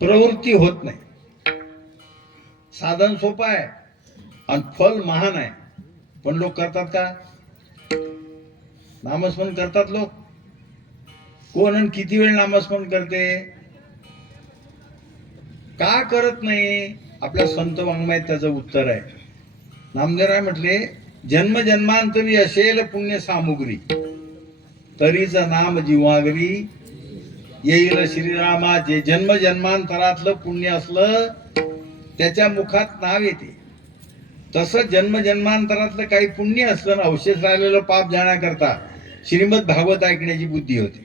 प्रवृत्ती होत नाही. साधन सोपं आहे आणि फल महान आहे, पण लोक करतात का? नामस्मरण करतात लोक? कोण आणि किती वेळ नामस्मरण करते? का करत नाही? आपल्या संत वाङ्मयात त्याचं उत्तर आहे. नामदेवराय म्हटले, जन्म जन्मांतरी असेल पुण्य सामुग्री, तरीच नाम जीवागरी येईल श्रीरामाचे. जन्म जन्मांतरातलं पुण्य असलं त्याच्या मुखात नाव येते. तसं जन्म जन्मांतरातलं काही पुण्य असलं ना, अवशेष राहिलेलं पाप जाण्याकरता श्रीमद भागवत ऐकण्याची बुद्धी होती.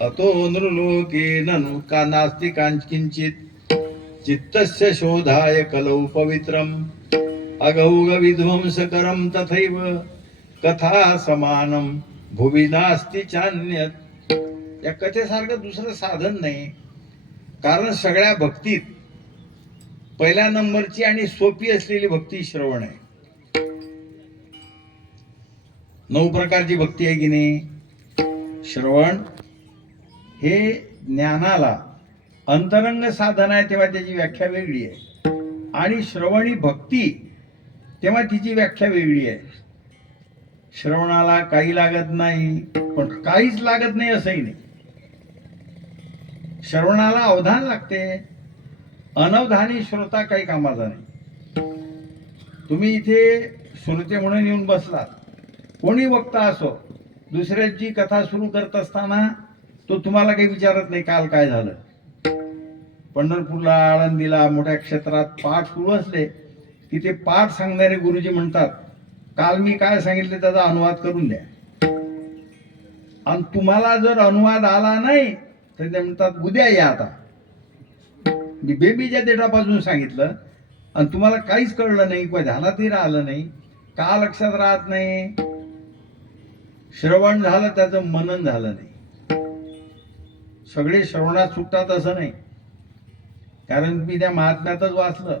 अतो नृलोके ननु का नास्ति कांचित चित्तस्य शोधाय कलौ पवित्रम अगौग विध्वंसकरम तथैव कथा समानम भुवि नास्ति चान्यत. या कथेसारखं दुसरं साधन नाही. कारण सगळ्या भक्तीत पहिल्या नंबरची आणि सोपी असलेली भक्ती श्रवण आहे. 9 प्रकारची भक्ती आहे की नाही? श्रवण हे ज्ञानाला अंतरंग साधन आहे, तेव्हा त्याची व्याख्या वेगळी आहे. आणि श्रवणी भक्ती, तेव्हा तिची व्याख्या वेगळी आहे. श्रवणाला काही लागत नाही, पण काहीच लागत नाही असंही नाही. श्रवणाला अवधान लागते. अनवधानी श्रोता काही कामाचा नाही. तुम्ही इथे श्रोते म्हणून येऊन बसलात, कोणी वक्ता असो, दुसऱ्याची कथा सुरू करत असताना तो तुम्हाला काही विचारत नाही काल काय झालं. पंढरपूरला, आळंदीला मोठ्या क्षेत्रात पाठ सुरू असले की ते पाठ सांगणारे गुरुजी म्हणतात, काल मी काय सांगितले त्याचा अनुवाद करून द्या. आणि तुम्हाला जर अनुवाद आला नाही तर ते म्हणतात, उद्या या. आता मी बेबीच्या देठापासून सांगितलं आणि तुम्हाला काहीच कळलं नाही, किंवा ध्यानातही राहिलं नाही, का लक्षात राहत नाही? श्रवण झालं, त्याचं मनन झालं नाही. सगळे श्रवणात सुटतात असं नाही. कारण मी त्या महात्म्यातच वाचलं,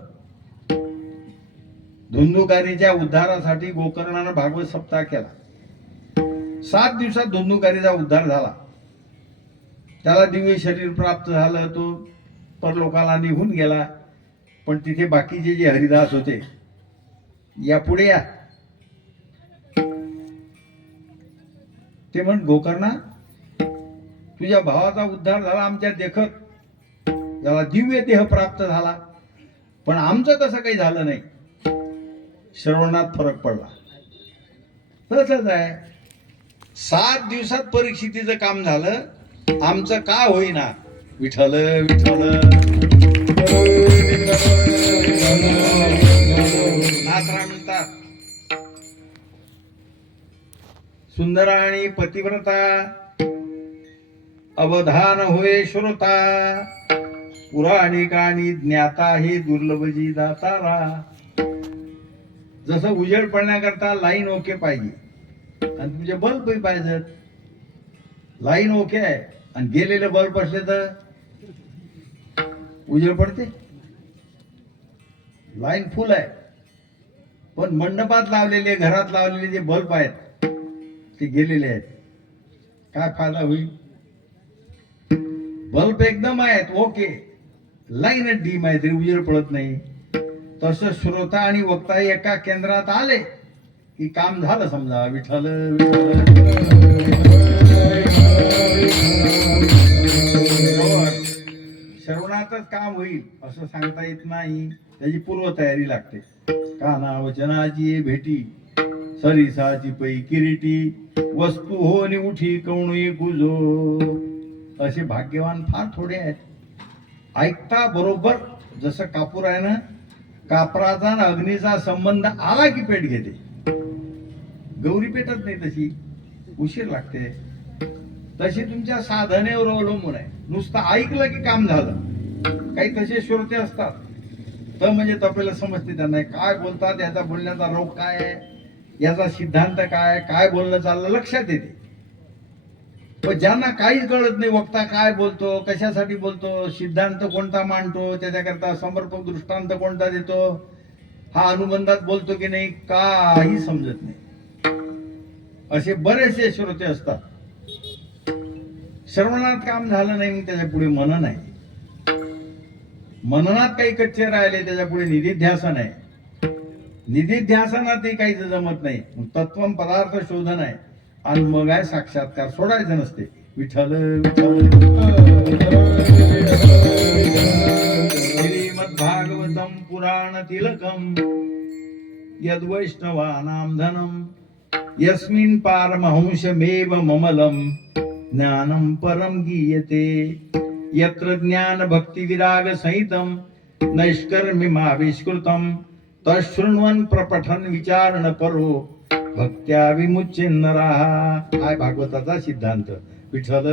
धुंदुकारीच्या उद्धारासाठी गोकर्णानं भागवत सप्ताह केला. 7 दिवसात धुंदुकारीचा उद्धार झाला. त्याला दिव्य शरीर प्राप्त झालं, तो परलोकाला निघून गेला. पण तिथे बाकीचे जे हरिदास होते, या पुढे या, ते म्हण, गोकर्णा तुझ्या भावाचा उद्धार झाला आमच्या देखत, त्याला दिव्य देह प्राप्त झाला, पण आमचं कसं काही झालं नाही. श्रवणात फरक पडला. तसंच आहे, 7 दिवसात परीक्षितीचं काम झालं, आमचं का होईना. विठ्ठल विठ्ठल नाथराम म्हणतात, सुंदर आणि पतिव्रता अवधान होय श्रोता, पुराणिकाणी ज्ञाता हे दुर्लभजी दातारा. जसं उजेड पडण्याकरता लाईन ओके पाहिजे आणि तुमचे बल्ब पाहिजेत. लाईन ओके आहे आणि गेलेले बल्ब असले तर उजेड पडते. लाईन फुल आहे, पण मंडपात लावलेले, घरात लावलेले जे बल्ब आहेत ते गेलेले आहेत. काय फायदा होईल? बल्ब एकदम आहेत ओके, लाईन डीम आहे तरी उजेड पडत नाही. तसं श्रोता आणि वक्ता एका केंद्रात आले की काम झालं. समजा विठ्ठल श्रवणातच काम होईल असं सांगता येत नाही. त्याची पूर्वतयारी लागते. काना वचनाची भेटी, सरिसाची पै किरीटी, वस्तू हो आणि उठी कवणी गुजो. असे भाग्यवान फार थोडे आहेत. ऐकता बरोबर. जसं कापूर आहे ना, कापराचा आणि अग्नीचा संबंध आला की पेट घेते. गौरी पेटत नाही, तशी उशीर लागते. तशी तुमच्या साधनेवर अवलंबून आहे. नुसतं ऐकलं की काम झालं. काही तसे श्रोते असतात तर म्हणजे तपेला समजते त्यांना काय बोलतात, याचा बोलण्याचा रोग काय आहे, याचा सिद्धांत काय, काय बोलणं चाललं लक्षात येते. पण ज्यांना काहीच कळत नाही, वक्ता काय बोलतो, कशासाठी बोलतो, सिद्धांत कोणता मांडतो, त्याच्याकरता समर्पक दृष्टांत कोणता देतो, हा अनुबंधात बोलतो की नाही, काही समजत नाही. असे बरेचसे श्रोते असतात. श्रवणात काम झालं नाही, मग त्याच्या पुढे मनन आहे. मननात काही कच्चे राहिले, त्याच्या पुढे निधिध्यासन आहे. निधिध्यासनातही काहीच जमत नाही. तत्वम पदार्थ शोधन आहे आणि मग आहे साक्षात्कार. सोडायचं नसते. विठ्ठल विठ्ठल श्रीमद्भागवतम पुराण तिलकम यद वैष्णवानां धनम यस्मिन् पारमहंसमेव ममलम ज्ञानं परम गीयते यत्र ज्ञान भक्ति विराग सहितं नैष्कर्म्यमाविष्कृतं तच्छृण्वन् प्रपठन् विचारण परो भक्त्या विमुच्य नराः. हा भागवताचा सिद्धांत. विठ्ठल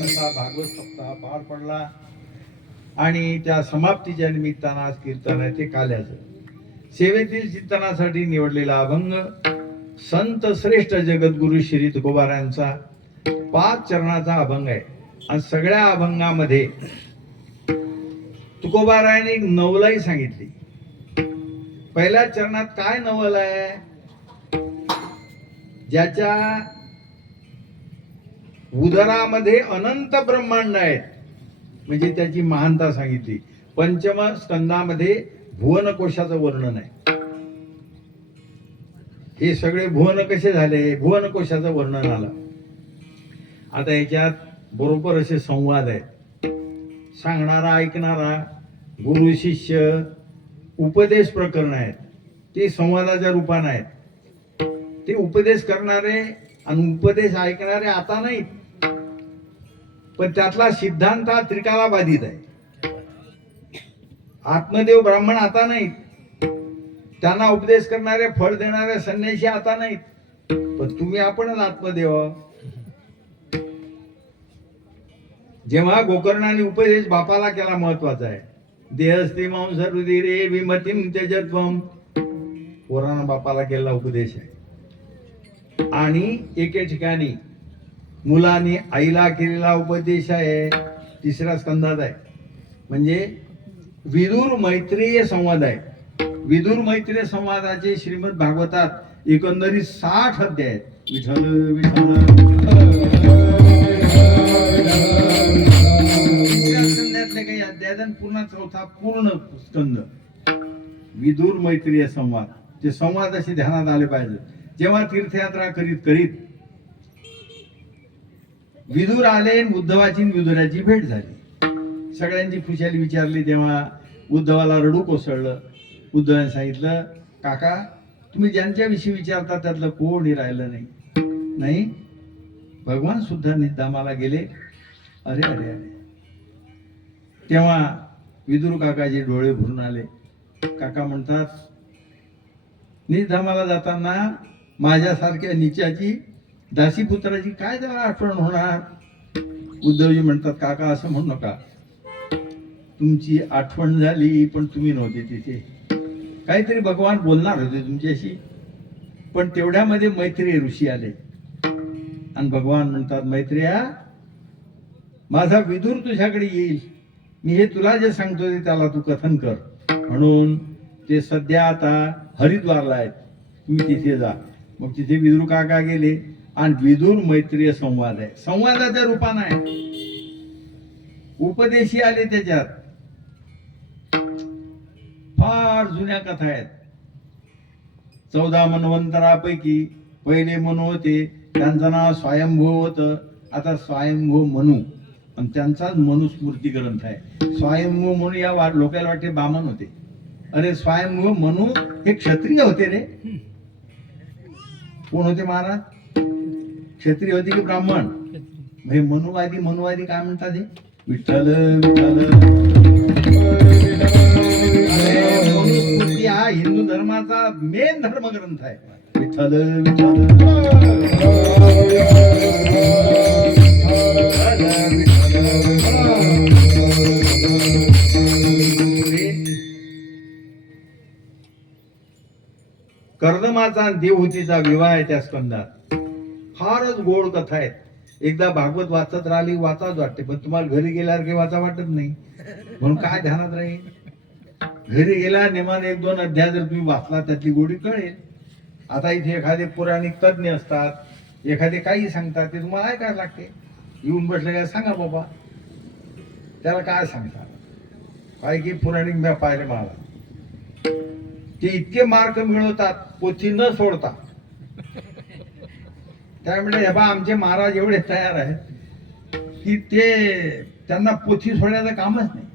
असा भागवत सप्ताह पार पडला आणि त्या समाप्तीच्या निमित्तानं आज कीर्तन आहे ते काल्याचं. सेवेतील चिंतनासाठी निवडलेला अभंग संत श्रेष्ठ जगद्गुरु श्री तुकोबारायांचा 5 चरणाचा अभंग आहे. आणि सगळ्या अभंगामध्ये तुकोबारायांनी एक नवलाई सांगितली. पहिल्या चरणात काय नवल आहे? ज्याच्या उदरामध्ये अनंत ब्रह्मांड आहेत, म्हणजे त्याची महानता सांगितली. पंचम स्कंदामध्ये भुवनकोशाचं वर्णन आहे. हे सगळे भुवन कसे झाले, भुवनकोशाचं वर्णन आलं. आता याच्यात बरोबर असे संवाद आहेत. सांगणारा ऐकणारा, गुरु शिष्य, उपदेश प्रकरण आहेत. ते संवादाच्या रूपाने आहेत. ते उपदेश करणारे आणि उपदेश ऐकणारे आता नाहीत, पण त्यातला सिद्धांत हा त्रिकाला बाधित आहे. आत्मदेव ब्राह्मण आता नाहीत, त्यांना उपदेश करणारे फळ देणारे संन्यासी आता नाहीत, पण तुम्ही आपणच आत्मदेव. जेव्हा गोकर्णाने उपदेश बापाला केला महत्वाचा आहे. देहस्ती मांस रुधिरे विमतीम त्यजत्वम, पोरानं बापाला केलेला उपदेश आहे. आणि एके ठिकाणी मुलाने आईला केलेला उपदेश आहे. 3ऱ्या स्कंदात आहे. म्हणजे विदुर मैत्रेय संवाद आहे. विदुर मैत्रेय संवादाचे श्रीमद भागवतात एकंदरीत 60 अध्याय आहेत. विठ्ठल विठ्ठल. 3ऱ्या स्कंदातले काही अध्याय आणि पुन्हा 4था पूर्ण स्कंद विदुर मैत्रेय संवाद. ते संवाद असे ध्यानात आले पाहिजे. जेव्हा तीर्थयात्रा करीत करीत विदुर आले, उद्धवाची विदुराची भेट झाली. सगळ्यांची खुशाली विचारली. तेव्हा उद्धवाला रडू कोसळलं. उद्धवाने सांगितलं, काका तुम्ही ज्यांच्याविषयी विचारता त्यातलं कोणी राहिलं नाही. भगवान सुद्धा निधामाला गेले. अरे अरे अरे. तेव्हा विदुर काकाचे डोळे भरून आले. काका म्हणतात, निधामाला जाताना माझ्यासारख्या निचाची दासीपुत्राची काय त्याला आठवण होणार? उद्धवजी म्हणतात, काका असं म्हणू नका. तुमची आठवण झाली पण तुम्ही नव्हते तिथे. काहीतरी भगवान बोलणार होते तुमच्याशी, पण तेवढ्यामध्ये मैत्रेय ऋषी आले आणि भगवान म्हणतात, मैत्रेया माझा विदुर तुझ्याकडे येईल. मी हे तुला जे सांगतो ते त्याला तू कथन कर. म्हणून ते सध्या आता हरिद्वारला आहेत. तुम्ही तिथे जा. मग तिथे विदुर काका गेले आणि विदुर मैत्रेय संवाद आहे. संवादाच्या रूपानं आहे. उपदेशी आले त्याच्यात. फार जुन्या कथा आहेत. 14 मन्वंतरापैकी पहिले मनु होते, त्यांचं नाव स्वयंभू होतं. आता स्वयंभू मनु आणि त्यांचाच मनुस्मृती ग्रंथ आहे. स्वयंभू मनु या लोकांना वाटते बामन होते. अरे स्वयंभू मनु हे क्षत्रिय होते रे. कोण होते महाराज? क्षत्रिय होते की ब्राह्मण? म्हणजे मनुवादी काय म्हणतात हे? विठ्ठल विठ्ठल. मनुस्मृती हा हिंदू धर्माचा मेन धर्मग्रंथ आहे. विठ्ठल विठ्ठल. कर्दमाचा देवहूतीचा विवाह आहे त्या स्कंदात. फारच गोड कथा आहेत. एकदा भागवत वाचत राहिली वाचाच वाटते, पण तुम्हाला घरी गेल्यावर काही वाचा वाटत नाही. म्हणून काय ध्यानात राहील? घरी गेला नेमान 1-2 अध्याय जर तुम्ही वाचला त्यातली गोडी कळेल. आता इथे एखादे पुराणिक तज्ज्ञ असतात, एखादे काही सांगतात, ते तुम्हाला ऐकायला लागते. येऊन बसले काय सांगा बाबा, त्याला काय सांगतात. काय की पुराणिक मी पाहिले मला, ते इतके मार्क मिळवतात पोथी न सोडता. त्यामुळे हे बा आमचे महाराज एवढे तयार आहेत की ते त्यांना पोथी सोडण्याचं कामच नाही,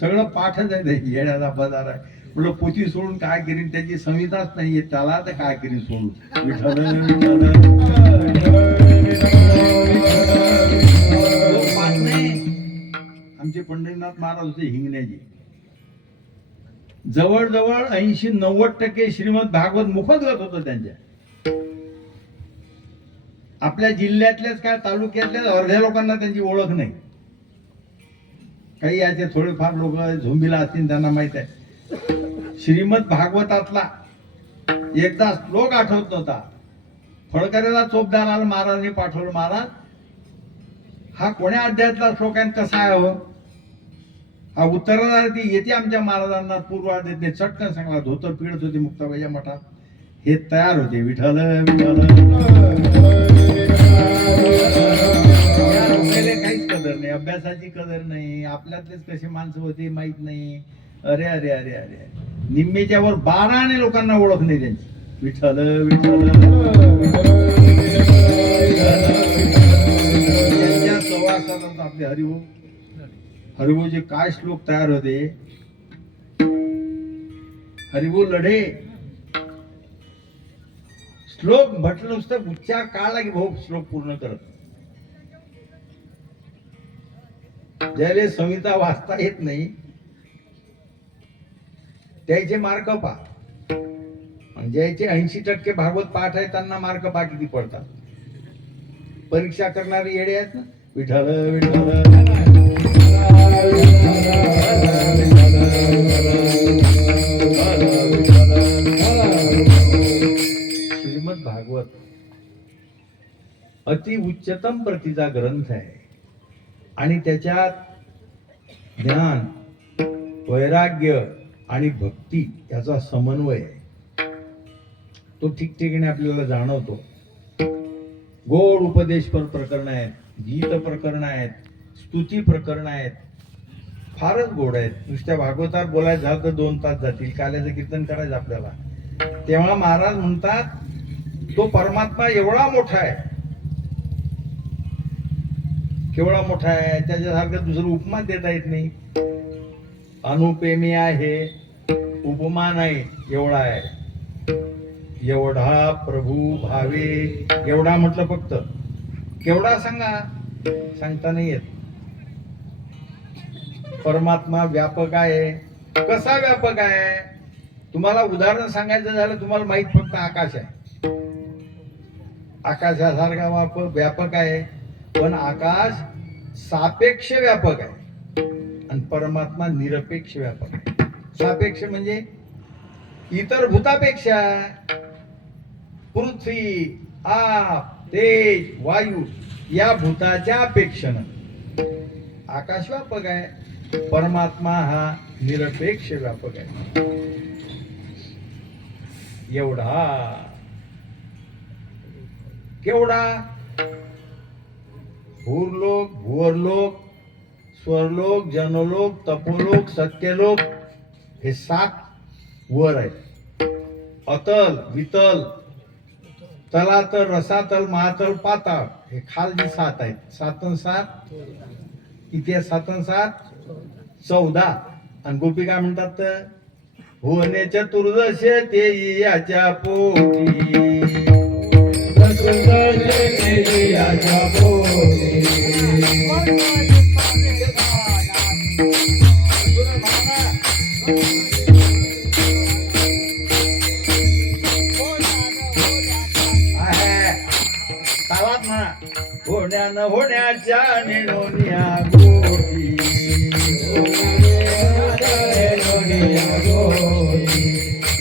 सगळं पाठच आहे. ते येण्याचा बाजार आहे. म्हटलं पोथी सोडून काय करीन, त्याची संहिताच नाहीये, त्याला तर काय करीन सोडून. विठ्ठल पाठ नाही. आमचे पंढरीनाथ महाराज होते हिंगण्याचे, जवळजवळ 80-90% श्रीमद भागवत मुखोद्गत होतं त्यांच्या. आपल्या जिल्ह्यातल्याच काय तालुक्यातल्याच अर्ध्या लोकांना त्यांची ओळख नाही. काही याचे थोडेफार लोक झोंबीला असतील, त्यांना माहित आहे. श्रीमद भागवतातला एकदा श्लोक आठवत नव्हता, फळकऱ्याला चोपदाराला महाराजांनी पाठवलं, महाराज हा कोण्या अध्यायातला श्लोक आहे, कसा आहे हो हा. उत्तरार्थी येते आमच्या महाराजांना पूर्वार्धेत चटकन सांगला. धोतर पिळत होते मुक्ताबाईच्या मठात, हे तयार होते. विठ्ठल काहीच कदर नाही, अभ्यासाची कदर नाही. आपल्यातलेच कसे माणसं होते माहित नाही. अरे अरे अरे अरे, निम्मेच्या वर 12 लोकांना ओळख नाही त्यांची. विठ्ठल विठ्ठल त्यांच्या सहवासात आपले हरिभाऊ हरिभाऊचे काय श्लोक तयार होते. हरिभाऊ लढे श्लोक म्हटलं नुसतं उच्चार काढला की भाऊ श्लोक पूर्ण करत. ज्याला संहिता वाचता येत नाही त्याचे मार्क पा, ज्याचे 80% भागवत पाठ आहे त्यांना मार्क पा किती पडतात. परीक्षा करणारे येडे आहेत ना. विठ्ठल विठ्ठल श्रीमद भागवत अति उच्चतम प्रतीचा ग्रंथ आहे आणि त्याच्यात ज्ञान, वैराग्य आणि भक्ती याचा समन्वय आहे. तो ठिकठिकाणी आपल्याला जाणवतो. गोड उपदेशपर प्रकरण आहेत, गीत प्रकरण आहेत, स्तुती प्रकरण आहेत, फारच गोड आहेत. नुसत्या भागवतावर बोलायचं झालं तर 2 तास जातील. काल्याचं कीर्तन करायचं आपल्याला. तेव्हा महाराज म्हणतात तो परमात्मा एवढा मोठा आहे, केवढा मोठा आहे, त्याच्यासारखं दुसरं उपमा देता येत नाही. अनुपेमी आहे, उपमा नाही, एवढा आहे. एवढा प्रभू भावे, एवढा म्हटलं फक्त, केवढा सांगा, सांगता नाही येत. परमात्मा व्यापक आहे. कसा व्यापक आहे? तुम्हाला उदाहरण सांगायचं झालं, तुम्हाला माहित फक्त आकाश आहे. आकाशासारखा व्यापक आहे, पण आकाश सापेक्ष व्यापक आहे आणि परमात्मा निरपेक्ष व्यापक आहे. सापेक्ष म्हणजे इतर भूतापेक्षा. पृथ्वी, आप, तेज, वायू या भूताच्या अपेक्षेनं आकाश व्यापक आहे. परमात्मा हा निरपेक्ष व्यापक आहे. एवढा केवढा? भूरलोक, भुवरलोक, स्वरलोक, जनलोक, तपोलोक, सत्यलोक हे 7 वर आहेत. अतल, वितल, तलातल, रसातल, महातल, पाताळ हे खालची 7 आहेत. 7 आणि 7 इथे 7 आणि 7 14. आणि गोपी काय म्हणतात तर भुवने चतुर्दश ते याच्या पोटी, चतुर्दश ते याच्या पोटी. तालात म्हणा, होण्यानं होण्याच्या नेणोनिया गोटी,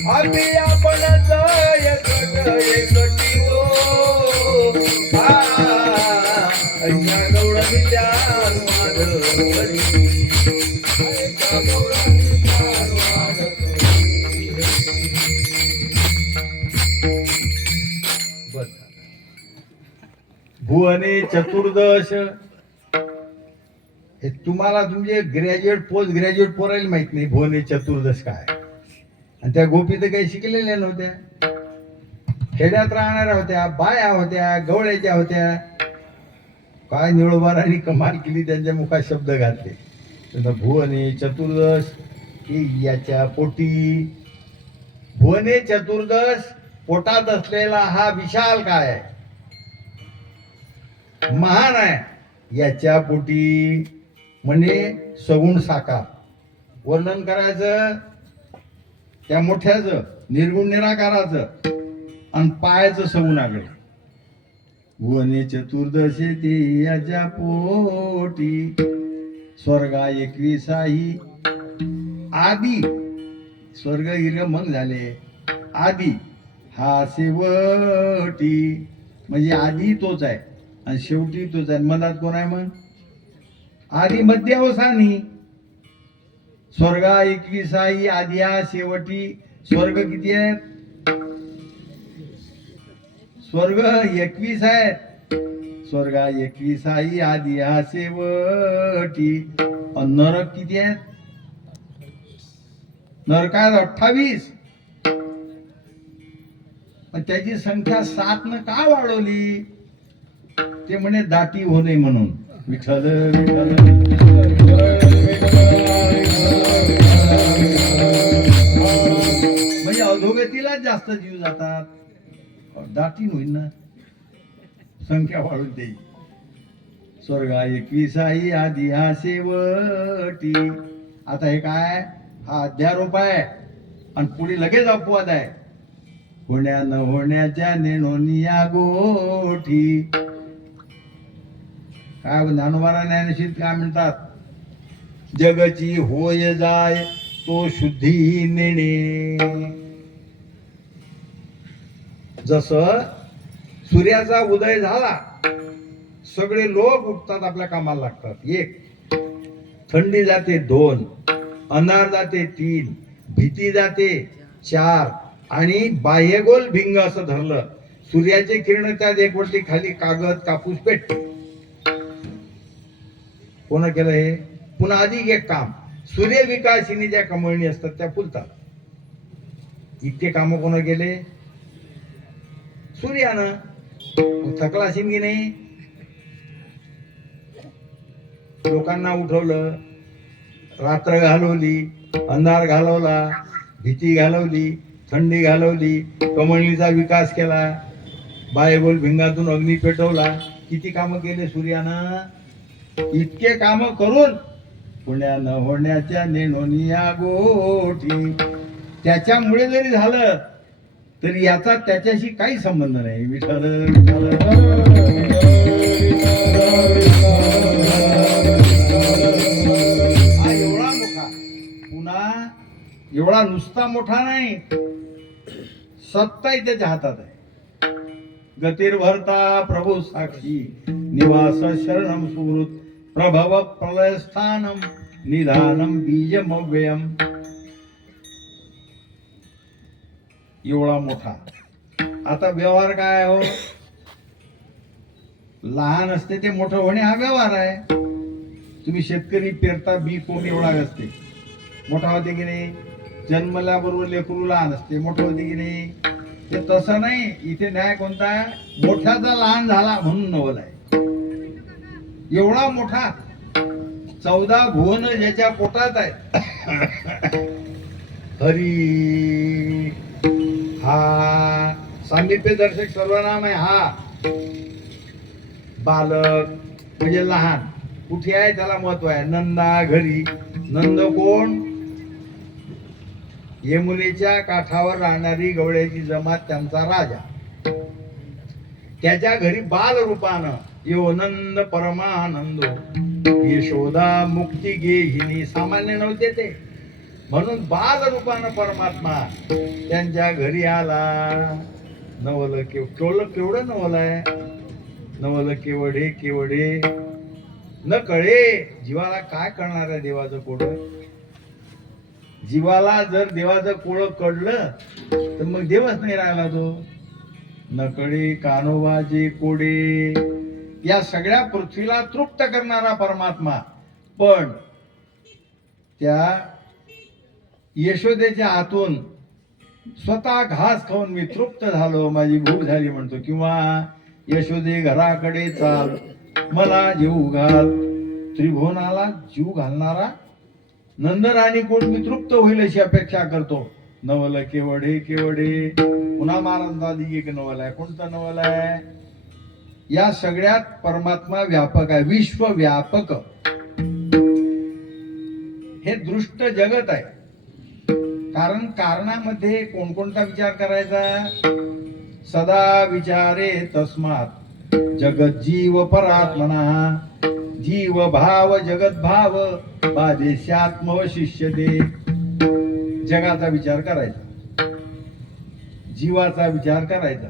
आम्ही आपण एकटी हो गौड दिल्या भुवने चतुर्दश. हे तुम्हाला तुमचे ग्रॅज्युएट पोस्ट ग्रॅज्युएट पोरायला माहित नाही भुवने चतुर्दश काय. आणि त्या गोपी तर काही शिकलेल्या नव्हत्या, खेड्यात राहणाऱ्या होत्या, बाया होत्या, गवळ्याच्या होत्या. काय निळोबारांनी कमाल केली, त्यांच्या मुखात शब्द घातले. भुवने चतुर्दश ही याच्या पोटी. भुवने चतुर्दश पोटात असलेला हा विशाल काय आहे, महान आहे. याच्या पोटी म्हणजे सगुण साकार. वर्णन करायचं त्या मोठ्याचं, निर्गुण निराकाराचं, आणि पायाचं सगुणाकडे. भुवने चतुर्दशी ती याच्या पोटी. स्वर्गा 21 आदी. स्वर्ग गिर्ग मग झाले, आदी हा शेवटी. म्हणजे आधी तोच आहे आणि शेवटी तोच आहे. मधात कोण आहे मग? आधी मध्य अवसानी. स्वर्गा 21 आधी हा शेवटी. स्वर्ग किती आहेत? स्वर्ग 21 आहेत. स्वर्गा 21 आधी हा शेवटी. नरक किती आहेत? नरकात 28. पण त्याची संख्या 7 न का वाढवली? ते म्हणे दाटी होणे म्हणून. विठ्ठल विठ्ठल. म्हणजे अधोगतीला जास्त जीव जातात, दाटी होईल ना, संख्या वाढून देईल. स्वर्गा 21 आधी हा शेवटी. आता हे काय? हा अध्यारोप आहे आणि पुढे लगेच अपवाद आहे. होण्या न होण्याच्या नेणोनिया गोठी. काय ज्ञानोबा ज्ञानशील काय म्हणतात? जगची होय जाय तो शुद्धी नेणे. जस सूर्याचा उदय झाला, सगळे लोक उठतात, आपल्या कामाला लागतात. 1 थंडी जाते, 2 अंधार जाते, 3 भीती जाते, 4 आणि बाह्यगोल भिंग असं धरलं. सूर्याचे किरण त्यात एकवरती खाली कागद कापूस पेट. कोण केलं हे? पुन्हा अधिक एक काम, सूर्य विकासिनी ज्या कमळणी असतात त्या फुलतात. इतके काम कोण केले? सूर्यानं. थकला असेल की नाही? लोकांना उठवलं, रात्र घालवली, अंधार घालवला, भीती घालवली, थंडी घालवली, कमळणीचा विकास केला, बायबोल भिंगातून अग्नी पेटवला. किती कामं केले सूर्यानं? इतके काम करून पुण्या न होण्याच्या नेणोनिया गोठी. त्याच्यामुळे जरी झालं तरी याचा त्याच्याशी काही संबंध नाही. विठ्ठल विठ्ठल. हा एवढा मोठा, पुन्हा एवढा नुसता मोठा नाही, सत्ताही त्याच्या हातात आहे. गतिर्भरता प्रभू साक्षी निवास शरणम सुहृत प्रभव प्रलय स्थानम निधानम बीजमव्ययम. एवढा मोठा. आता व्यवहार काय हो? लहान असते ते मोठं होणे हा व्यवहार आहे. तुम्ही शेतकरी पेरता, बी कोंब एवढा असते, मोठा होते की नाही? जन्मल्याबरोबर लेकरू लहान असते, मोठं होते की नाही? ते तसं नाही. इथे न्याय कोणता आहे? मोठ्याचा लहान झाला म्हणून नवल आहे. एवढा मोठा. 14 भुवन ज्याच्या पोटात आहे. हरी हा सामिप्य दर्शक सर्वनाम आहे. हा बालक म्हणजे लहान. कुठे आहे त्याला महत्व आहे. नंदा घरी. नंद कोण? यमुनेच्या काठावर राहणारी गवळ्याची जमात, त्यांचा राजा. त्याच्या घरी बाल रूपानं यो नंद परमानंदो यशोदा मुक्ती घेहिनी. सामान्य नव्हते ते, म्हणून बाल रूपानं परमात्मा त्यांच्या घरी आला. नवल केवढं नवल आहे. नवल केवढे केवढे न कळे. जीवाला काय करणार आहे देवाचं कोड? जीवाला जर देवाचं कोळ कळलं तर मग देवच नाही राहिला तो. नकळे कानोबाचे कोडे या सगळ्या पृथ्वीला तृप्त करणारा परमात्मा. पण त्या यशोदेच्या हातून स्वतः घास खाऊन मी तृप्त झालो, माझी भूक झाली म्हणतो. किंवा यशोदे घराकडे चाल, मला जीव घाल, त्रिभुवनाला जीव घालणारा नंदराणी कोण मी तृप्त होईल अशी अपेक्षा करतो. नवल केवढे केवढे. पुन्हा महाराजांनी एक नवल आहे. कोणतं नवल आहे? या सगळ्यात परमात्मा व्यापक आहे, विश्वव्यापक. हे दृष्ट जगत आहे. कारण कारणामध्ये कोणकोणता विचार करायचा? सदा विचारे तस्मात जगत जीव परात्मना, जीव भाव जगत भाव बादेशात्मवशिष्यते. जगाचा विचार करायचा, जीवाचा विचार करायचा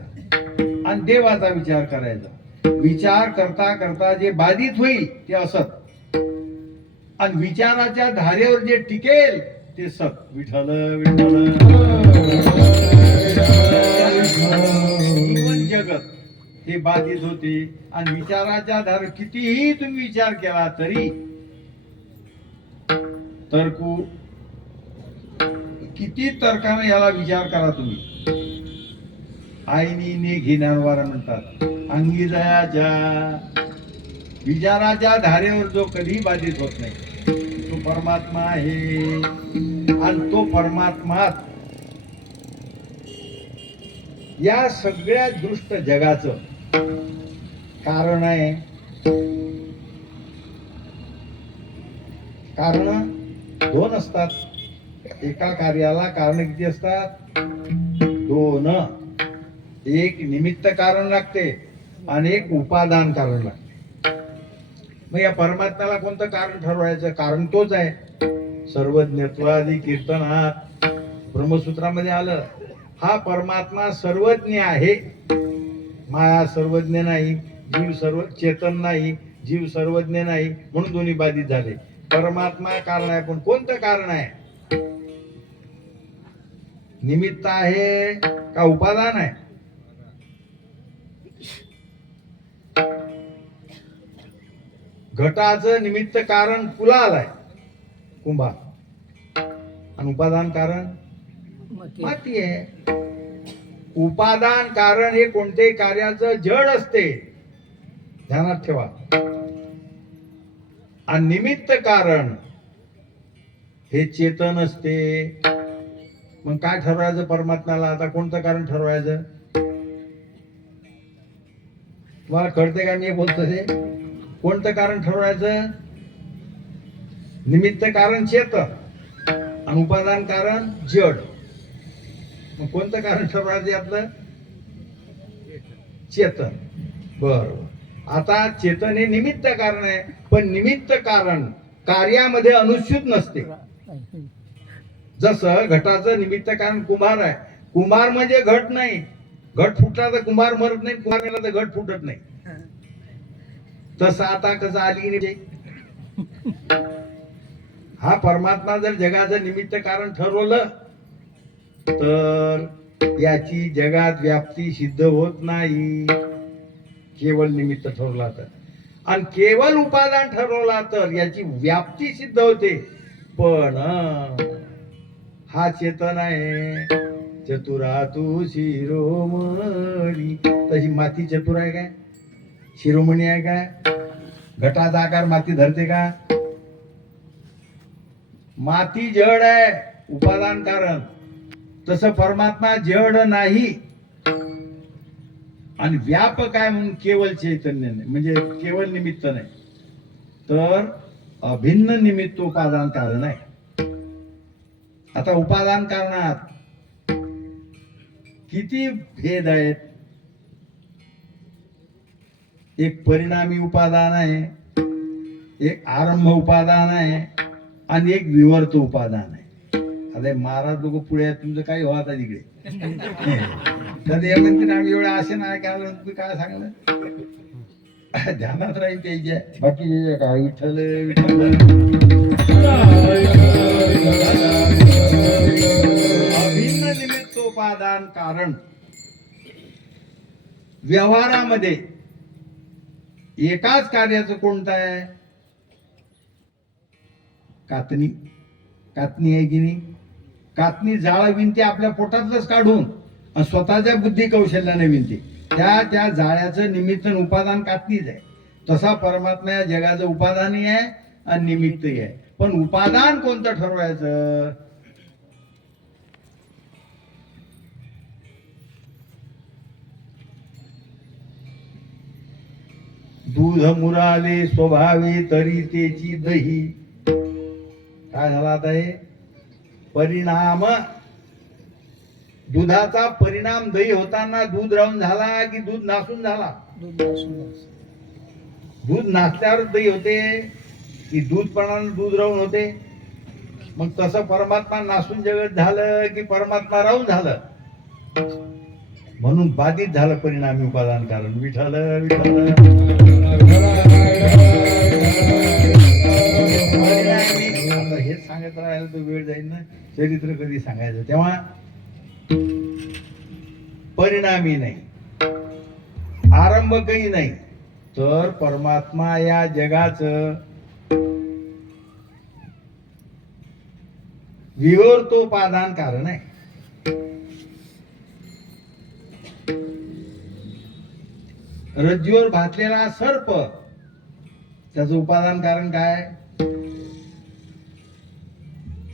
आणि देवाचा विचार करायचा. विचार करता करता जे बाधित होईल ते असत, आणि विचाराच्या धारेवर जे टिकेल ते सत. विठ्ठल विठ्ठल. जीवन जगत हे बाधित होते, आणि विचाराच्या धार कितीही तुम्ही विचार केला तरी तर्कू किती तर्काने याला विचार करा तुम्ही. आईनी घेण्यावर म्हणतात. अंगी जयाच्या विचाराच्या धारेवर जो कधी बाधित होत नाही तो परमात्मा आहे. आणि तो परमात्मा या सगळ्या दृष्ट जगाचं कारण आहे. कारण दोन असतात. एका कार्याला कारण किती असतात? दोन. एक निमित्त कारण लागते आणि एक उपादान कारण लागते. मग या परमात्म्याला कोणतं कारण ठरवायचं? कारण तोच आहे. सर्वज्ञत्वादी कीर्तनात ब्रह्मसूत्रामध्ये आलं, हा परमात्मा सर्वज्ञ आहे. माया सर्वज्ञ नाही, जीव सर्व चेतन नाही, जीव सर्वज्ञ नाही, म्हणून दोन्ही बाधित झाले. परमात्मा कारण आहे, पण कोणतं कारण आहे? निमित्त आहे का उपादान आहे? घटाचं निमित्त कारण कुलाल आहे, कुंभार, आणि उपादान कारण माती आहे. उपादान कारण हे कोणत्याही कार्याचं जड असते, ध्यानात ठेवा. आणि निमित्त कारण हे चेतन असते. मग काय ठरवायचं परमात्म्याला? आता कोणतं कारण ठरवायचं? तुम्हाला कळते का मी बोलतो ते? कोणतं कारण ठरवायचं? निमित्त कारण चेतन आणि उपादान कारण जड. मग कोणतं कारण ठरवायचं यातलं? चेतन. बरोबर. आता चेतन हे निमित्त कारण आहे, पण निमित्त कारण कार्यामध्ये अनुस्यूत नसते. जसं घटाचं निमित्त कारण कुंभार आहे. कुंभार म्हणजे घट नाही. घट फुटला तर कुंभार मरत नाही, कुंभार मेला तर घट फुटत नाही. तसं आता कसं आली नाही. हा परमात्मा जर जगाचं निमित्त कारण ठरवलं तर याची जगात व्याप्ती सिद्ध होत नाही, केवळ निमित्त ठरवला तर. आणि केवळ उपादान ठरवला तर याची व्याप्ती सिद्ध होते. पण हा चेतन आहे. चतुरा तू शिरोमणी. तशी माती चतुर आहे काय? शिरोमणी आहे काय? घटाचा आकार माती धरते का? माती जड आहे, उपादान कारण. तसं परमात्मा जड नाही आणि व्यापक आहे, म्हणून केवळ चैतन्य नाही, म्हणजे केवळ निमित्त नाही, तर अभिन्न निमित्त उपादान कारण आहे. आता उपादान कारणात किती भेद आहेत? एक परिणामी उपादान आहे, एक आरंभ उपादान आहे, आणि एक विवर्त उपादान आहे. आता महाराज लोक पुढे आहेत, तुमचं काही हो आता तिकडे. म्हणते आम्ही एवढं असे नाही काय, तुम्ही काय सांगलं? ध्यानात राहील त्याच्या. बाकी काय विठ्ठल विठ्ठल. अभिन्न निमित्तोपादान कारण व्यवहारामध्ये एकाच कार्याचं कोणतं आहे? कातणी. कातणी आहे की नाही? कातणी जाळ विणते आपल्या पोटातलंच काढून आणि स्वतःच्या बुद्धी कौशल्याने विणते. त्या जाळ्याचं निमित्त उपादान कातणीच आहे. तसा परमात्मा या जगाचं उपादानही आहे आणि निमित्तही आहे. पण उपादान कोणतं ठरवायचं? दूध मुराले स्वभावे तरी तेची दही. काय झाला आता हे? परिणाम. दुधाचा परिणाम दही होताना दूध राहून झाला की दूध नासून झाला? दूध नासल्यावर दही होते की दूधपणानं दूध राहून होते? मग तसं परमात्मा नासून जगत झालं की परमात्मा राहून झालं? म्हणून बाधित झालं परिणामी उपादान कारण. विठ्ठल विठ्ठल. हेच सांगत राहायला तो वेळ जाईल ना. चरित्र कधी सांगायचं? तेव्हा परिणामी नाही, आरंभकही नाही, तर परमात्मा या जगाचं विवर्तोपादान कारण आहे. रज्जूवर घातलेला सर्प त्याचं उपादान कारण काय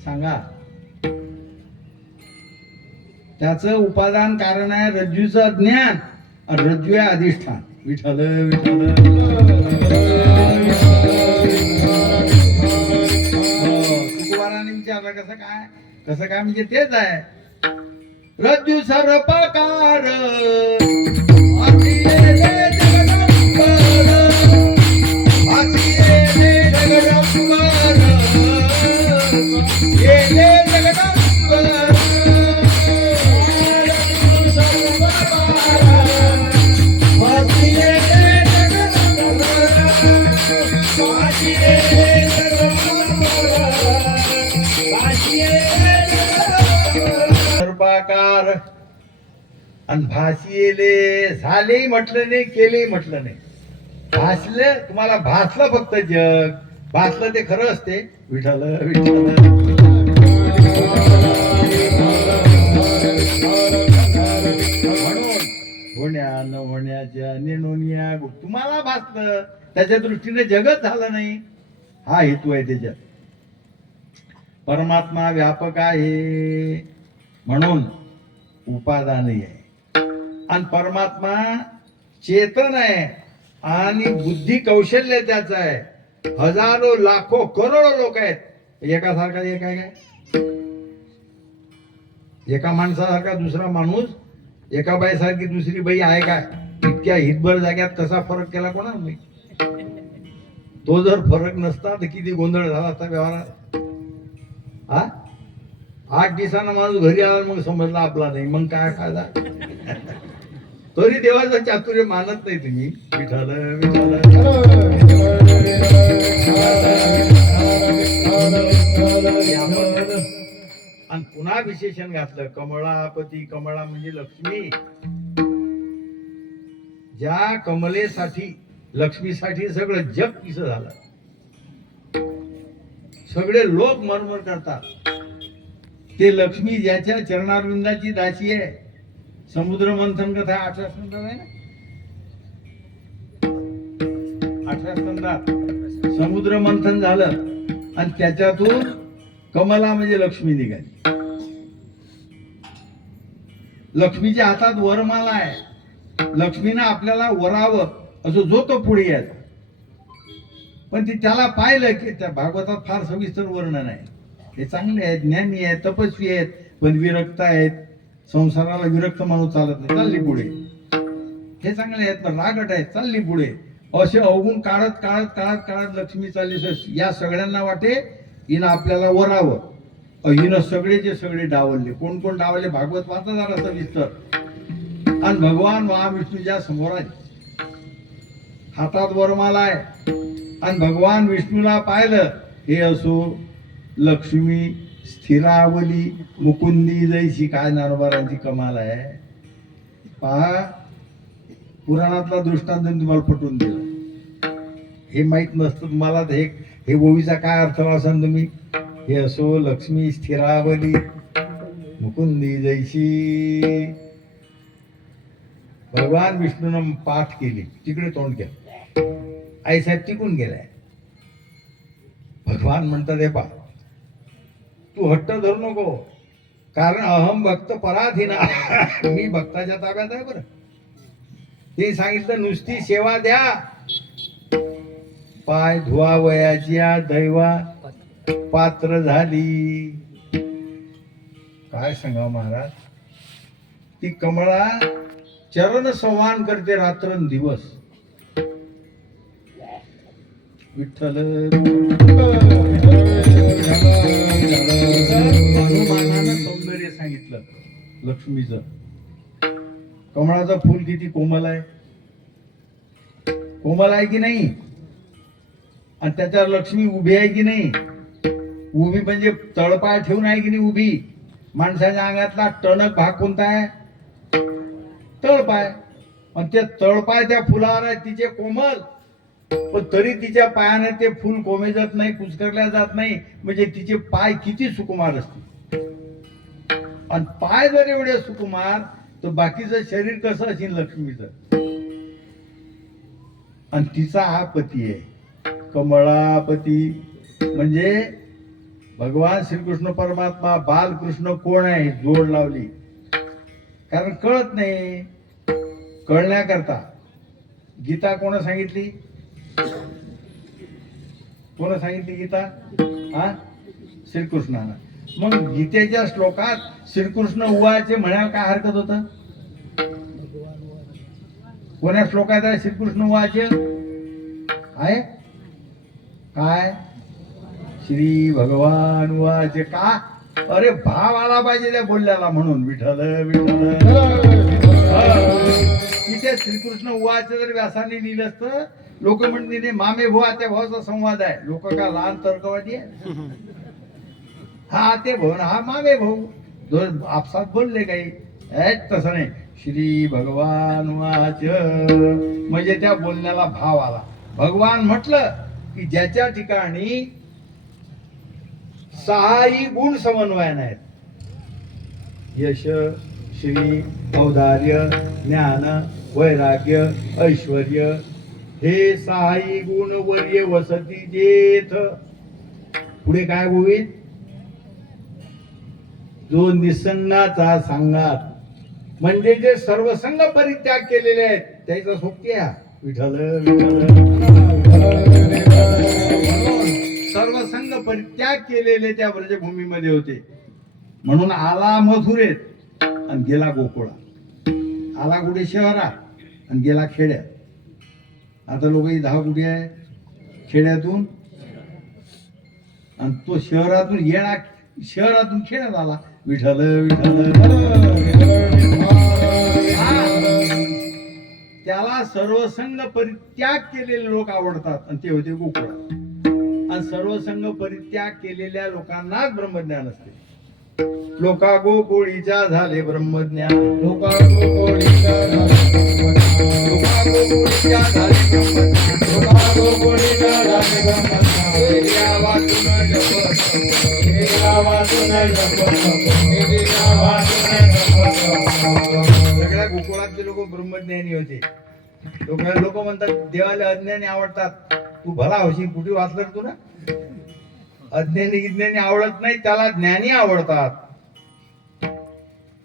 सांगा? त्याचं उपादान कारण आहे रज्जूचं ज्ञान. रज्जू आहे अधिष्ठान. विठ्ठल विठ्ठल. तुकोबाराने विचारलं कसं काय? कसं काय म्हणजे तेच आहे. रज्जू सर्पकार आणि भासिले झाले म्हटलं नाही, केले म्हटलं नाही. भासलं, तुम्हाला भासलं फक्त जग. भासलं ते खरं असते. विठ्ठल विठ्ठल. म्हणून होण्या न होण्याच्या निर्णोनिया तुम्हाला भासलं, त्याच्या दृष्टीने जगत झालं नाही. हा हेतू आहे त्याच्यात. परमात्मा व्यापक आहे म्हणून उपादानही आहे. आणि परमात्मा चेतन आहे आणि बुद्धी कौशल्य त्याचं आहे. हजारो लाखो करोडो लोक आहेत. एकासारखा एक आहे काय? एका माणसासारखा दुसरा माणूस, एका बाईसारखी दुसरी बाई आहे काय? इतक्या हितभर जाग्यात कसा फरक केला कोणा नाही? तो जर फरक नसता तर किती गोंधळ झाला असता व्यवहारात. हा 8 दिवसांना माणूस घरी आला मग समजला आपला नाही, मग काय फायदा? तरी देवाचं चातुर्य मानत नाही तुम्ही. विठ्ठल विठ्ठल. आणि पुन्हा विशेषण घातलं कमळापती. कमळा म्हणजे लक्ष्मी. ज्या कमलेसाठी लक्ष्मीसाठी सगळं जग पिसं झालं. सगळे लोक मरमर करतात. ते लक्ष्मी ज्याच्या चरणारविंदाची दासी आहे. समुद्र मंथन कथा 18 स्कंदात आहे ना. 18 स्कंदात समुद्र मंथन झालं आणि त्याच्यातून कमला म्हणजे लक्ष्मी निघाली. लक्ष्मीच्या हातात वरमाला आहे. लक्ष्मीनं आपल्याला वरावं असं जो तो पुढे यायचा. पण ती त्याला पाहिलं की त्या भागवतात फार सविस्तर वर्णन आहे. हे चांगले आहेत, ज्ञानी आहेत, तपस्वी आहेत, पण विरक्त आहेत. संसाराला विरक्त माणूस चालत नाही, चालली पुढे. हे चांगले आहेत पण रागट आहेत, चालली पुढे. असे अवगुण काढत काढत काढत काढत लक्ष्मी चालली. या सगळ्यांना वाटे हिनं आपल्याला वरावं. हिनं सगळेचे सगळे डावलले. कोण कोण डावले भागवत वाचा जरा सविस्तर. आणि भगवान महाविष्णूच्या समोर आहे. हातात वरमाला आहे आणि भगवान विष्णूला पाहिलं. हे असो लक्ष्मी स्थिरावली मुकुंदी जैसी. काय नारोबारांची कमाल आहे पहा. पुराणातला दृष्टांत तुम्हाला पटवून दिला. हे माहीत नसतं तुम्हाला. हे ओवीचा काय अर्थ लावसान तुम्ही? हे असो लक्ष्मी स्थिरावली मुकुंदी जैशी. भगवान विष्णूनं पाठ केली, तिकडे तोंड केलं. आईसाहेब टिकून गेलाय. भगवान म्हणतात हे पा, तू हट्ट धरू नको, कारण अहम भक्त पराधीना. मी भक्ताच्या ताब्यात आहे. बरं ते सांगितलं नुसती सेवा द्या. पाय धुवावयाची दैवा पात्र झाली. काय सांगा महाराज, ती कमळा चरण संवान करते रात्रंदिवस. विठ्ठल हनुमानानं सौंदर्य सांगितलं लक्ष्मीचं. कमळाचं फूल किती कोमल आहे, कोमल आहे की नाही? आणि त्याच्यावर लक्ष्मी उभी आहे की नाही? उभी म्हणजे तळपाय ठेवून आहे की नाही उभी? माणसाच्या अंगातला टणक भाग कोणता आहे? तळपाय. आणि ते तळपाय त्या फुलावर आहे, तिचे कोमल, पण तरी तिच्या पायाने ते फुल कोमेजत नाही, कुचकरल्या जात नाही. म्हणजे तिचे पाय किती सुकुमार असतील. आणि पाय जर एवढे सुकुमार, तर बाकीचं शरीर कसं असेल लक्ष्मीचं? आणि तिचा हा पती आहे कमळापती. म्हणजे भगवान श्रीकृष्ण परमात्मा बालकृष्ण कोण आहे जोड लावली, कारण कळत नाही. कळण्याकरता गीता कोण सांगितली? कोण सांगितली गीता? हा, श्रीकृष्णानं. मग गीतेच्या श्लोकात श्रीकृष्ण उवाचे म्हणायला काय हरकत होत? कोण्या श्लोकात आहे श्रीकृष्ण उवाचे? आहे काय? श्री भगवान उवाचे. का? अरे भाव आला पाहिजे त्या बोलल्याला, म्हणून विठ्ठल विठ्ठल. तिथे श्रीकृष्ण उवाचे जर व्यासाने लिहिलं असतं, लोक म्हणते मामे भाऊ आत्या भावाचा संवाद आहे. लोक का लहान तर्कवादी आहे? हा ते भाऊ हा मामे भाऊ आपसात बोलले काही, तसं नाही. श्री भगवान वाच म्हणजे त्या बोलण्याला भाव आला. भगवान म्हटलं की ज्याच्या ठिकाणी सहाही गुण समन्वयान आहेत, यश, श्री, औदार्य, ज्ञान, वैराग्य, ऐश्वर्य, हे सहाही गुण वर्य वसती जेथ. पुढे काय होईल? जो निसंगाचा सांगात, म्हणजे जे सर्वसंग परित्याग केलेले आहेत त्याचा सोबती आहे विठ्ठल विठ्ठल. सर्वसंग परित्याग केलेले त्या ब्रजभूमीमध्ये होते, म्हणून आला मथुरेत आणि गेला गोकुळात. आला कुठे? शहरात आणि गेला खेड्यात. आता लोक धाव कुठे आहे? खेड्यातून. आणि तो शहरातून येणार, शहरातून खेड्यात आला. विठ्ठल विठ्ठल. त्याला सर्वसंग परित्याग केलेले लोक आवडतात आणि ते होते गोकुळात. आणि सर्वसंग परित्याग केलेल्या लोकांनाच ब्रह्मज्ञान असते. लोका गोकुळीच्या झाले ब्रह्मज्ञान. लोका गोकुळीच्या झाले ब्रह्मज्ञान. लोका गोकुळीच्या झाले ब्रह्मज्ञान. या वाचून जप, या वाचून जप, या वाचून जप. सगळ्या गोकुळातले लोक ब्रह्मज्ञानी होते. लोक म्हणतात देवाला अज्ञानी आवडतात. तू भला होशील, कुठे वाचलं तू ना? अज्ञानी विज्ञानी आवडत नाही, त्याला ज्ञानी आवडतात.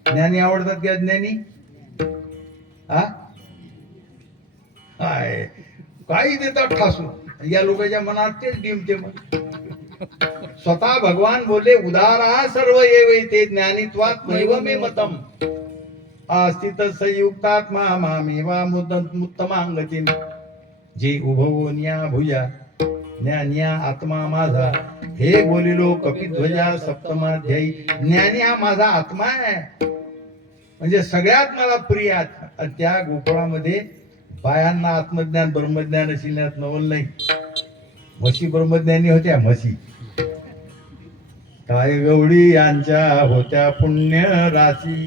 ज्ञानी आवडतात की अज्ञानी? हा काय काही देतात ठासून. या लोकांच्या मनात तेच डिमते. मग स्वतः भगवान बोलले उदारा सर्व येते ज्ञानित्वात नैव मे मतम अस्तित संयुक्तात्मा मामेवा मुत्तमांगतीन. जे उभवोनिया भुजा ज्ञानिया आत्मा माझा, हे बोलिलो कपिध्वजा सप्तमाध्यायी. ज्ञानी हा माझा आत्मा आहे, म्हणजे सगळ्यात मला प्रिय आहे. त्या गोकुळामध्ये बायांना आत्मज्ञान ब्रह्मज्ञान शिलण्यात नवल नाही. म्हशी ब्रह्मज्ञानी होत्या. म्हशी काय गवळी यांच्या होत्या पुण्य राशी.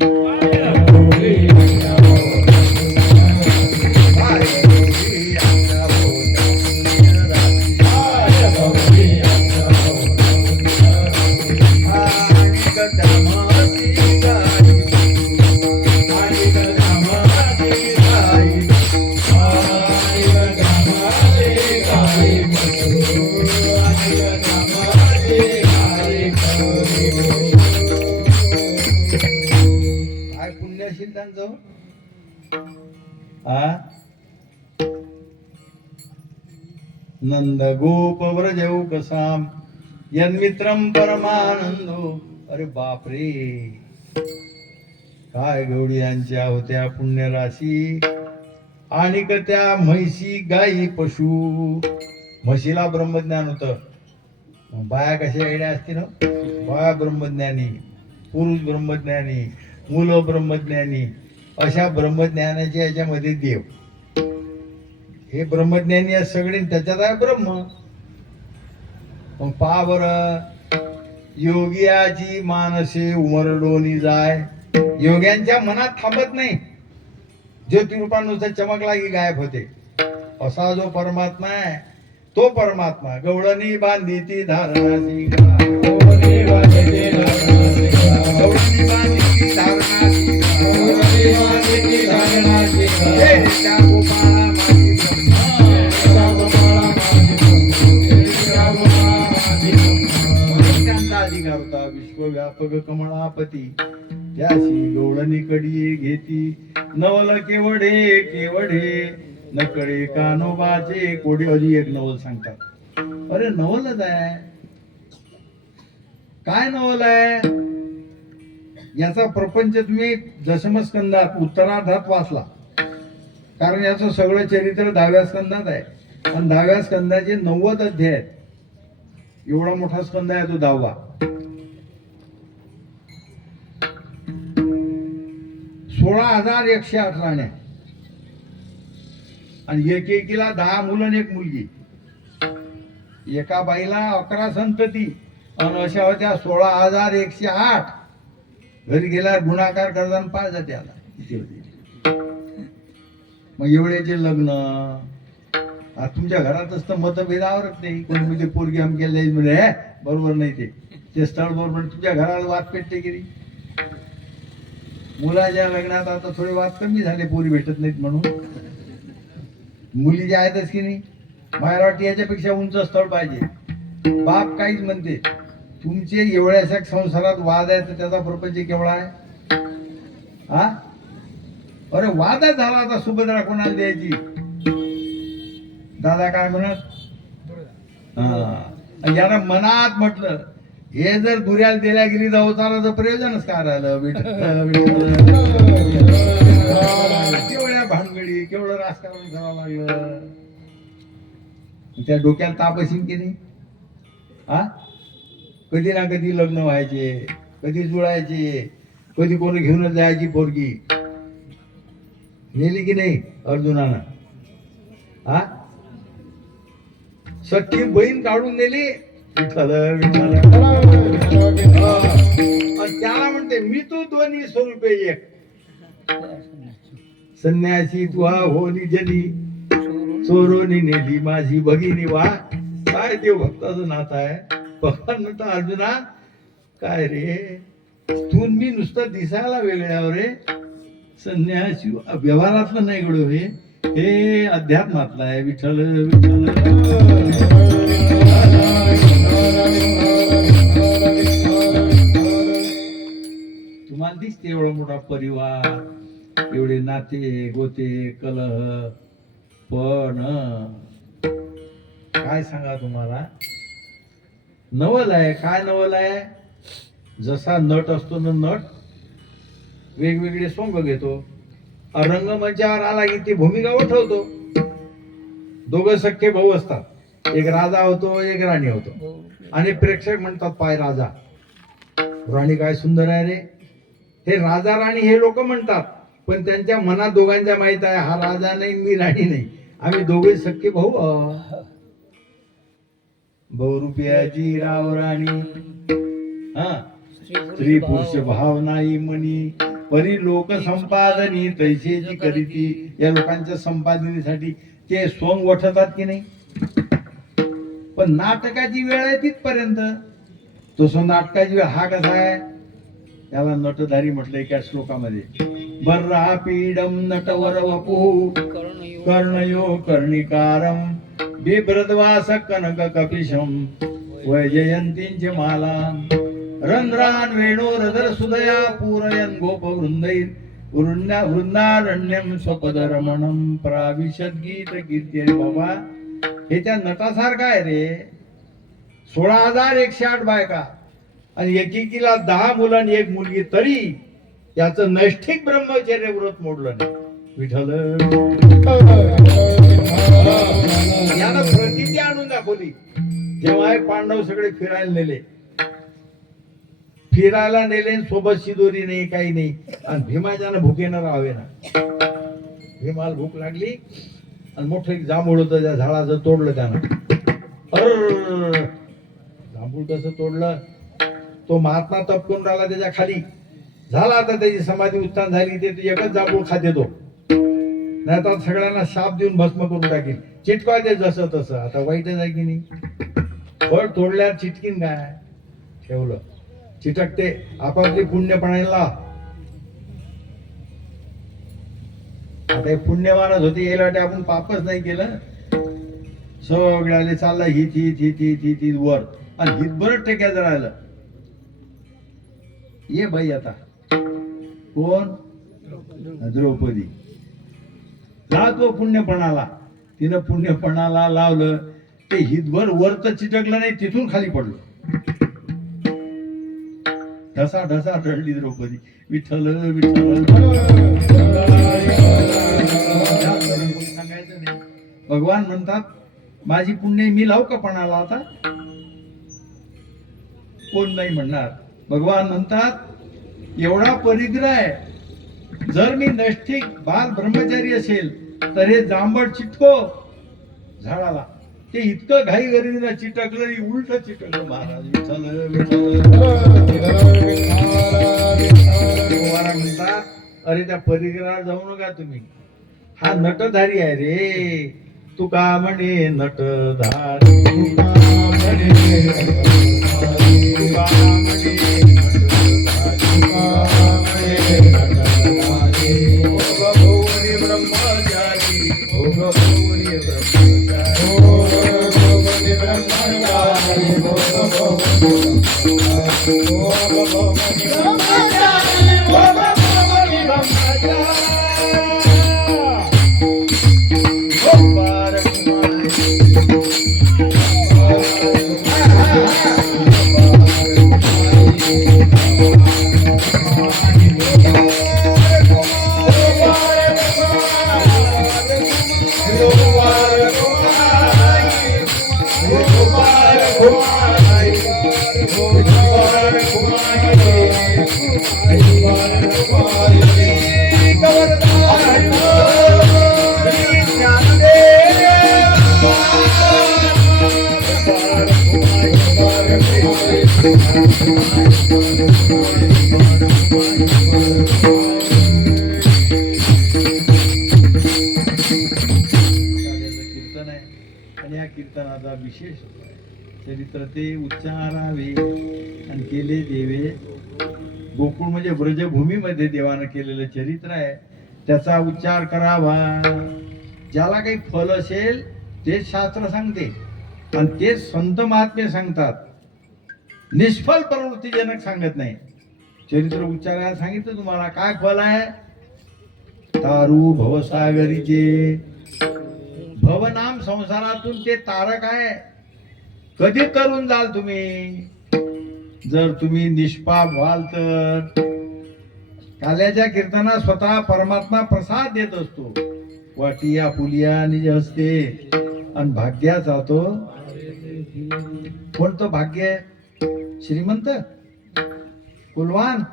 काय पुण्य असेल त्यांचं. आ नंद गोप व्रजऊ कसाम यन्मित्रम परमानंदो. अरे बापरे, काय गवडी यांच्या होत्या पुण्यराशी. आणि त्या म्हैशी गाई पशु. म्हशीला ब्रह्मज्ञान होतं. बाया कशा येड्या असतील ना. बाया ब्रह्मज्ञानी, पुरुष ब्रह्मज्ञानी, मुलं ब्रह्मज्ञानी. अशा ब्रह्मज्ञानाच्या याच्यामध्ये देव हे ब्रह्मज्ञानी आहे सगळे. त्याच्यात आहे ब्रह्म. मग पहा बर, योगियाची मानसे उमरडोनी जाय. योग्यांच्या मनात थांबत नाही. ज्योतिरूपानुसार चमकला की गायब होते. असा जो परमात्मा आहे तो परमात्मा गवळणी बांधी ती धारणाची. गवळणी बांधी ती धारणाची. गवळणी बांधी ती धारणाची. गवळणी बांधी ती धारणाची. त्या गोपाळा माझी ब्रह्मा. त्या गोपाळा माझी ब्रह्मा. त्यांचा अधिकार होता. विश्वव्यापक कमळापती त्याशी गवळणी कडी घेती. नवल केवढे केवढे नकळे कानोबाचे कोडे. अजून एक नवल सांगतात. अरे नवलच आहे. काय नवल आहे याचा प्रपंच तुम्ही दशमस्कंदात उत्तरार्धात वाचला. कारण याचं सगळं चरित्र 10व्या स्कंदात आहे. आणि 10व्या स्कंदाचे 90 अध्याय आहेत. एवढा मोठा स्कंद आहे तो 10वा. 16,108 राण्या आणि एकेकीला 10 मुलं आणि 1 मुलगी. एका बाईला 11 संतती आणि अशा होत्या 16,108. घरी गेल्यावर गुणाकार करताना 5 जाते आला. मग एवढ्याचे लग्न. तुमच्या घरातच तर मतभेदावरच नाही. कोणी म्हणजे पोरगी अमक्या म्हणजे हे बरोबर नाही. ते स्थळ बरोबर. तुमच्या घराला वाद पेटते की नाही. मुलाच्या लग्नात आता थोडे वाद कमी झाले. पोरी भेटत नाहीत म्हणून. मुली ज्या आहेतच की नाही. मला वाटतं याच्यापेक्षा उंच स्थळ पाहिजे. बाप काहीच म्हणते. तुमचे एवढ्याशा संसारात वाद आहे तर त्याचा प्रपंच केवढा आहे. हा अरे वादच झाला. आता सुभद्रा कोणाला द्यायची. दादा काय म्हणत. यानं मनात म्हटलं हे जर दुऱ्याला दिल्या गेली तर अवताराचं प्रयोजनच काय राहिलं. केवढ्या भानगडी केवढं राजकारण करावं लागलं. त्या डोक्याला ताप असेल की नाही. हा कधी ना कधी लग्न व्हायचे, कधी जुळायचे, कधी कोणी घेऊनच जायची पोरगी. नेली की नाही अर्जुनानं. हा सख्खी बहीण काढून नेली. त्याला म्हणते मी तू 2 स्वरूपे एक. संन्यासी तुहा होनी जनी चोरोनी नेली माझी भगिनी. वा काय देव भक्ताचं नातं आहे. भगवान म्हणता अर्जुना काय रे तू मी नुसतं दिसायला वेगळ्यावर रे. संन्यासी व्यवहारातलं नाही गडो. हे अध्यात्मातलं आहे. विठ्ठल विठ्ठल. तुम्हाला दिसते एवढा मोठा परिवार, एवढे नाते गोते कलह. पण काय सांगा तुम्हाला नवल आहे. काय नवल आहे. जसा नट असतो ना नट वेगवेगळे सोंग घेतो. रंगमंचावर आला की ती भूमिका उठवतो. दोघं सख्खे भाऊ असतात. एक राजा होतो एक राणी होतो. आणि प्रेक्षक म्हणतात पाय राजा राणी काय सुंदर आहे रे. हे राजा राणी हे लोक म्हणतात. पण त्यांच्या मनात दोघांच्या माहित आहे हा राजा नाही मी राणी नाही. आम्ही दोघे सख्खे भाऊ. बहुरूपियाची राव राणी. हा स्त्री पुरुष भाव नाही मनी. परी लोक संपादनी तैसेची करीती. या लोकांच्या संपादनेसाठी ते सोंग वठतात की नाही. पण नाटकाची वेळ आहे तिथपर्यंत. तसं नाटकाची वेळ हा कसा आहे. त्याला नटधारी म्हटलं एका श्लोकामध्ये. बर्रा पीडम नटवर वपू कर्णयो कर्णिकारम बिभ्रद्वास कनक कपिशम वैजयंतींचे माला. रंध्रान वेणोरधर सुदया पूरयन गोप वृंदैर वृंदारण्यम स्वपदरमणम प्राविशद गीत कीर्ती. रे बाबा, हे त्या नटासारखं आहे रे. 16,108 बायका आणि एकेकीला 10 मुलं आणि 1 मुलगी, तरी याचं नैष्ठिक ब्रह्मचर्य व्रत मोडलं नाही. विठ्ठल यानं प्रतीती आणून दाखवली. जेव्हा पांडव सगळे फिरायला नेले, सोबत शिदोरी नाही, काही नाही, आणि भीमाच्यानं भुकेनं राहावे ना. भीमाला भूक लागली आणि मोठं एक जांभूळ होतं, त्या झाडाचं तोडलं त्यानं. जांभूळ कसं तोडलं, तो महात्मा तप करून राहिला त्याच्या खाली. झाला आता त्याची समाधी उत्थान झाली, ते एकच जांभूळ खाते तो, नाही तर सगळ्यांना शाप देऊन भस्म करून टाकील. चिटकाय ते जसं तसं. आता वाईटच आहे की नाही. फळ तोडल्यावर चिटकीन काय, ठेवलं चिटकते. आपापली पुण्यपणाला आता हे पुण्यवानच होते, यायला वाटे आपण पापच नाही केलं. सगळ्याले चाललं हित हित हित हित हित हित वर, आणि हित बरं टेक्याचं राहिलं. ये बाई आता कोण, द्रौपदी लावतो पुण्यपणाला. तिनं पुण्यपणाला लावलं, ते हितभर वर तर चिटकलं नाही, तिथून खाली पडलं. ढसा ढसा रडली द्रौपदी. विठ्ठल विठ्ठल सांगायचं नाही. भगवान म्हणतात माझी पुण्य मी लावू का पणाला आता, कोण नाही म्हणणार. भगवान म्हणतात एवढा परिग्रह आहे, जर मी नैष्ठिक बाल ब्रह्मचारी असेल तर हे जांभळ चिटको झाडाला, ते इतकं घाई गरीबीला चिटकलं, उलट चिटकलं. महाराज म्हणतात अरे त्या परिग्रहात जाऊ नका तुम्ही, हा नटधारी आहे रे. तुका म्हणे नटधारी, तुका म्हणे कीर्तनाचा विशेष चरित्र ते उच्चारावे आणि केले देवे. गोकुळ म्हणजे ब्रजभूमीमध्ये देवानं केलेलं चरित्र आहे, त्याचा उच्चार करावा. ज्याला काही फल असेल तेच शास्त्र सांगते आणि तेच संत महात्मे सांगतात. निष्फल प्रवृत्तीजनक सांगत नाही. चरित्र उच्चारायला सांगितलं तुम्हाला काय फल आहे. तारू भवसागरीचे, भवनाम संसारातून ते तारक आहे. कधी तरुण जाल तुम्ही, जर तुम्ही निष्पाप व्हाल तर. काल्याच्या कीर्तनात स्वतः परमात्मा प्रसाद देत असतो. वाटिया पुलिया निज हस्ते आणि भाग्याचा तो कोणतं भाग्य, श्रीमंत कुलवान,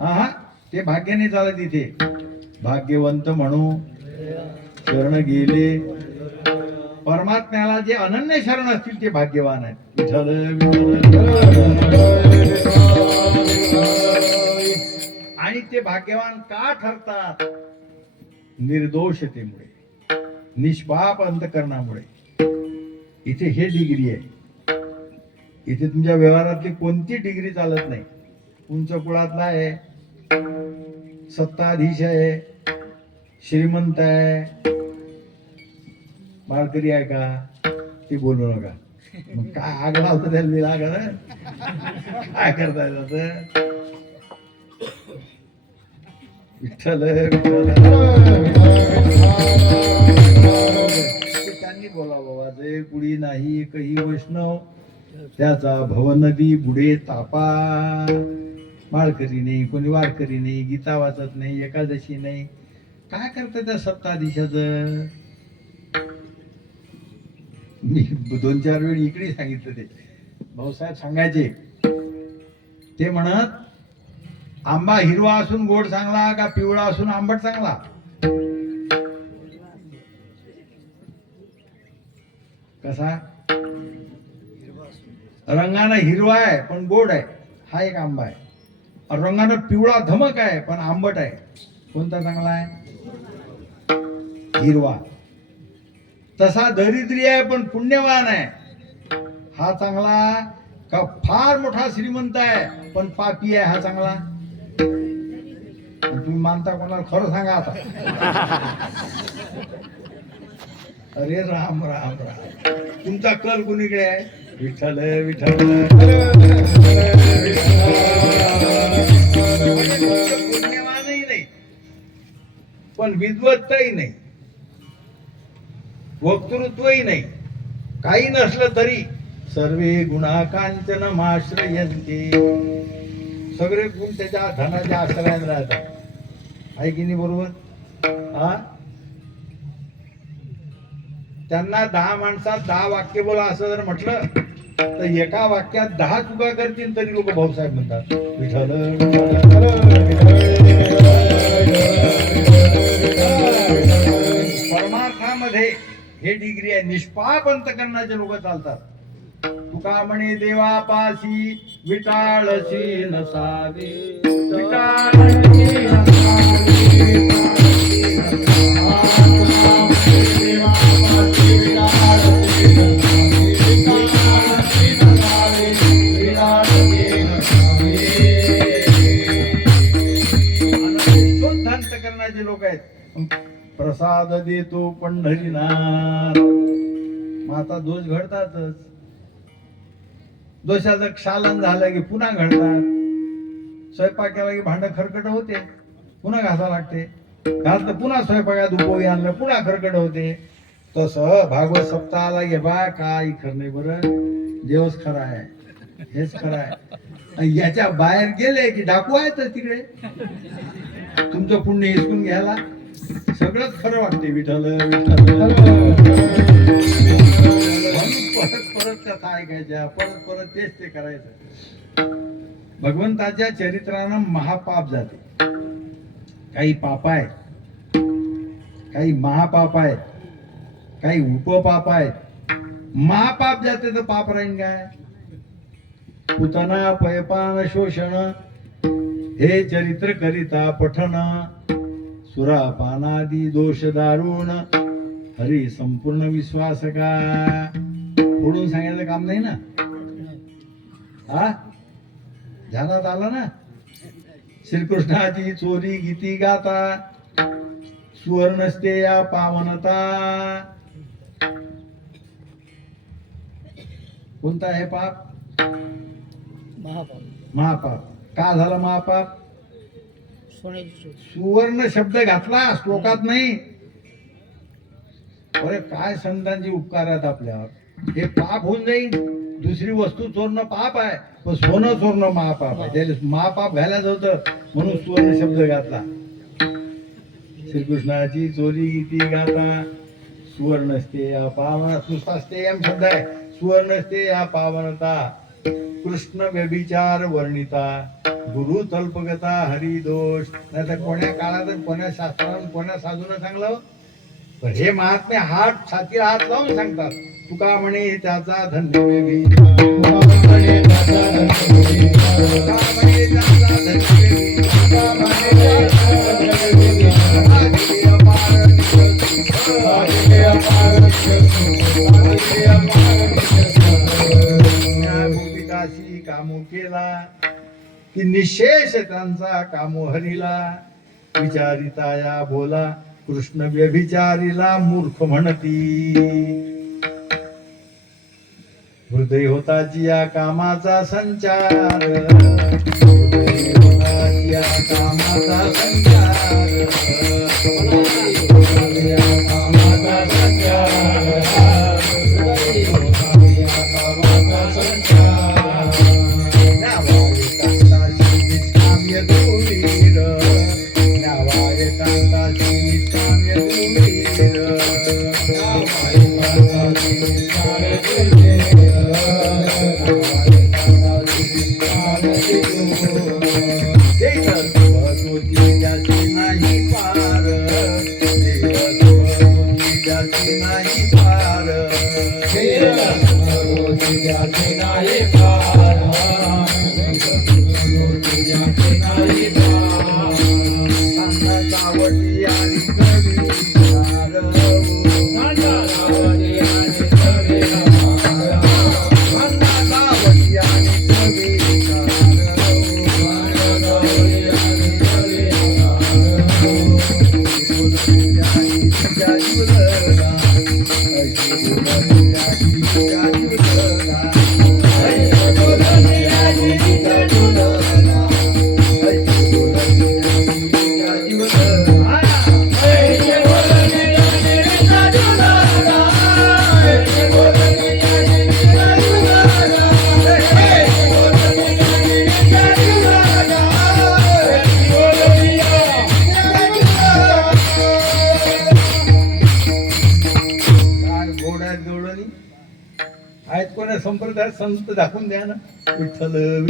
हा ते भाग्य नाही चालत इथे. भाग्यवंत म्हणू शरण गेले परमात्म्याला, जे अनन्य शरण असतील ते भाग्यवान आहेत. आणि ते भाग्यवान का ठरतात, निर्दोषतेमुळे, निष्पाप अंतकरणामुळे. इथे हे डिग्री आहे. इथे तुमच्या व्यवहारातली कोणती डिग्री चालत नाही. उंच कुळातला आहे, सत्ताधीश आहे, श्रीमंत आहे, माळकरी आहे का, ते बोलू नका. मग काय आग लावतं त्याला मी लागलं काय करता येत विठ्ठल त्यांनी बोला बाबा जे कुडी नाही कही वैष्णव त्याचा भवनदी बुडे तापा. माळकरी नाही, कोणी वारकरी नाही, गीता वाचत नाही, एकादशी नाही, काय करतं त्या सत्ताधीशाच. मी 2-4 वेळ इकडे सांगितलं ते भाऊसाहेब सांगायचे ते म्हणत आंबा हिरवा असून गोड चांगला का पिवळा असून आंबट चांगला. कसा रंगानं हिरवा आहे पण गोड आहे हा एक आंबा आहे. रंगानं पिवळा धमक आहे पण आंबट आहे, कोणता चांगला आहे? हिरवा. तसा दरिद्री आहे पण पुण्यवान आहे हा चांगला का फार मोठा श्रीमंत आहे पण पापी आहे हा चांगला? तुम्ही मानता कोणाला खरं सांगा आता. अरे राम राम राम, तुमचा कल कुणीकडे आहे? विठ्ठल विठ्ठल. पुण्यवानही नाही पण विद्वत्तही नाही, वक्तृत्वही नाही, काही नसलं तरी सर्वे गुणा कांचन माश्रयन्ते. सगळे गुण त्याच्या धनाच्या आश्रयात राहतात. आहे की नाही बरोबर? हा, त्यांना 10 माणसात 10 वाक्य बोला असं जर म्हटलं तर एका वाक्यात 10 चुका करतील तरी लोक भाऊसाहेब म्हणतात. विठ्ठल परमार्थामध्ये हे डिग्री आहे. निष्पाप अंतकरणाचे लोक चालतात. तुका म्हणे देवापाशी विटाळशी नसावे, विटाळशी अंतकरणाचे लोक आहेत. प्रसाद देतो पंढरीनाथ. मग आता दोष घडतातच. दोषाचं क्षालन झालं की पुन्हा घडतात. स्वयंपाक केला की भांड खरकट होते, पुन्हा घासा लागते. घासलं पुन्हा स्वयंपाकात उपयोगी आणलं पुन्हा खरकट होते. तसं भागवत सप्ताहाला घे बा काही खरं नाही. बरं देवच खरा आहे, हेच खरं आहे. याच्या बाहेर गेले की डाकू आहे तर तिकडे तुमचं पुण्य हिसकून घ्यायला सगळंच खरं वाटते. विठ्ठल विठ्ठल परत परत कथा ऐकायच्या, परत परत तेच ते करायचं. भगवंताच्या चरित्रानं महापाप जाते. काही पाप आहेत, काही महापाप आहेत, काही उपपाप आहेत. महापाप जाते तर पाप राहीन काय? पुतना पयपान शोषण हे चरित्र करिता पठन. सुरापानादी दोष दारुण हरी संपूर्ण विश्वास का. फोडून सांगायचं काम नाही ना. हा ध्यानात आलं ना. श्रीकृष्णाची चोरी गीती गाता सुवर्णस्ते या पावनता. कोणता आहे पाप? महापाप. का झाला महापाप? सुवर्ण शब्द घातला श्लोकात नाही. अरे काय संतांची उपकार आहेत आपल्यावर. हे पाप होऊन जाईल. दुसरी वस्तू चोरणं पाप आहे पण सोनं चोरणं महापाप आहे. त्याला महापाप घालायचं होतं म्हणून सुवर्ण शब्द घातला. श्रीकृष्णाची चोरी गीती गाता सुवर्णस्ते या पावन. नुसता स्तेयम शब्द आहे. सुवर्णस्ते या पावनता. कृष्ण व्यभिचार वर्णिता गुरु तल्पगता हरिदोष. नाही तर कोण्या काळात कोण्या शास्त्रानं कोण्या साधून सांगलं. पण हे महात्मे हात छातीला हात लावून सांगतात. तुका म्हणे त्याचा धन्य वेवी, तुका म्हणे त्याचा धन्य वेवी, तुका म्हणे त्याचा धन्य वेवी, तुका म्हणे त्याचा धन्य वेवी. आदिले अपार निकष, आदिले अपार निकष, आदिले अपार निकष. या गोपिकाशी कामो केला की निशेष त्यांचा कामो हरिला. विचारिता या बोला कृष्ण व्यभिचारीला मूर्ख म्हणती. हृदय होता जिया कामाचा संचार, हृदय होता जिया कामाचा संचार, हृदय होता जिया कामाचा संचार, हृदय होता जिया कामाचा संचार. नावाय कांताशी निष्काम्य दुर्वीर, नावाय कांताशी निष्काम्य दुर्वीर, नावाय कांताशी निष्काम्य आहेत कोणा संप्रदाय संत दाखवून द्या ना. विठ्ठल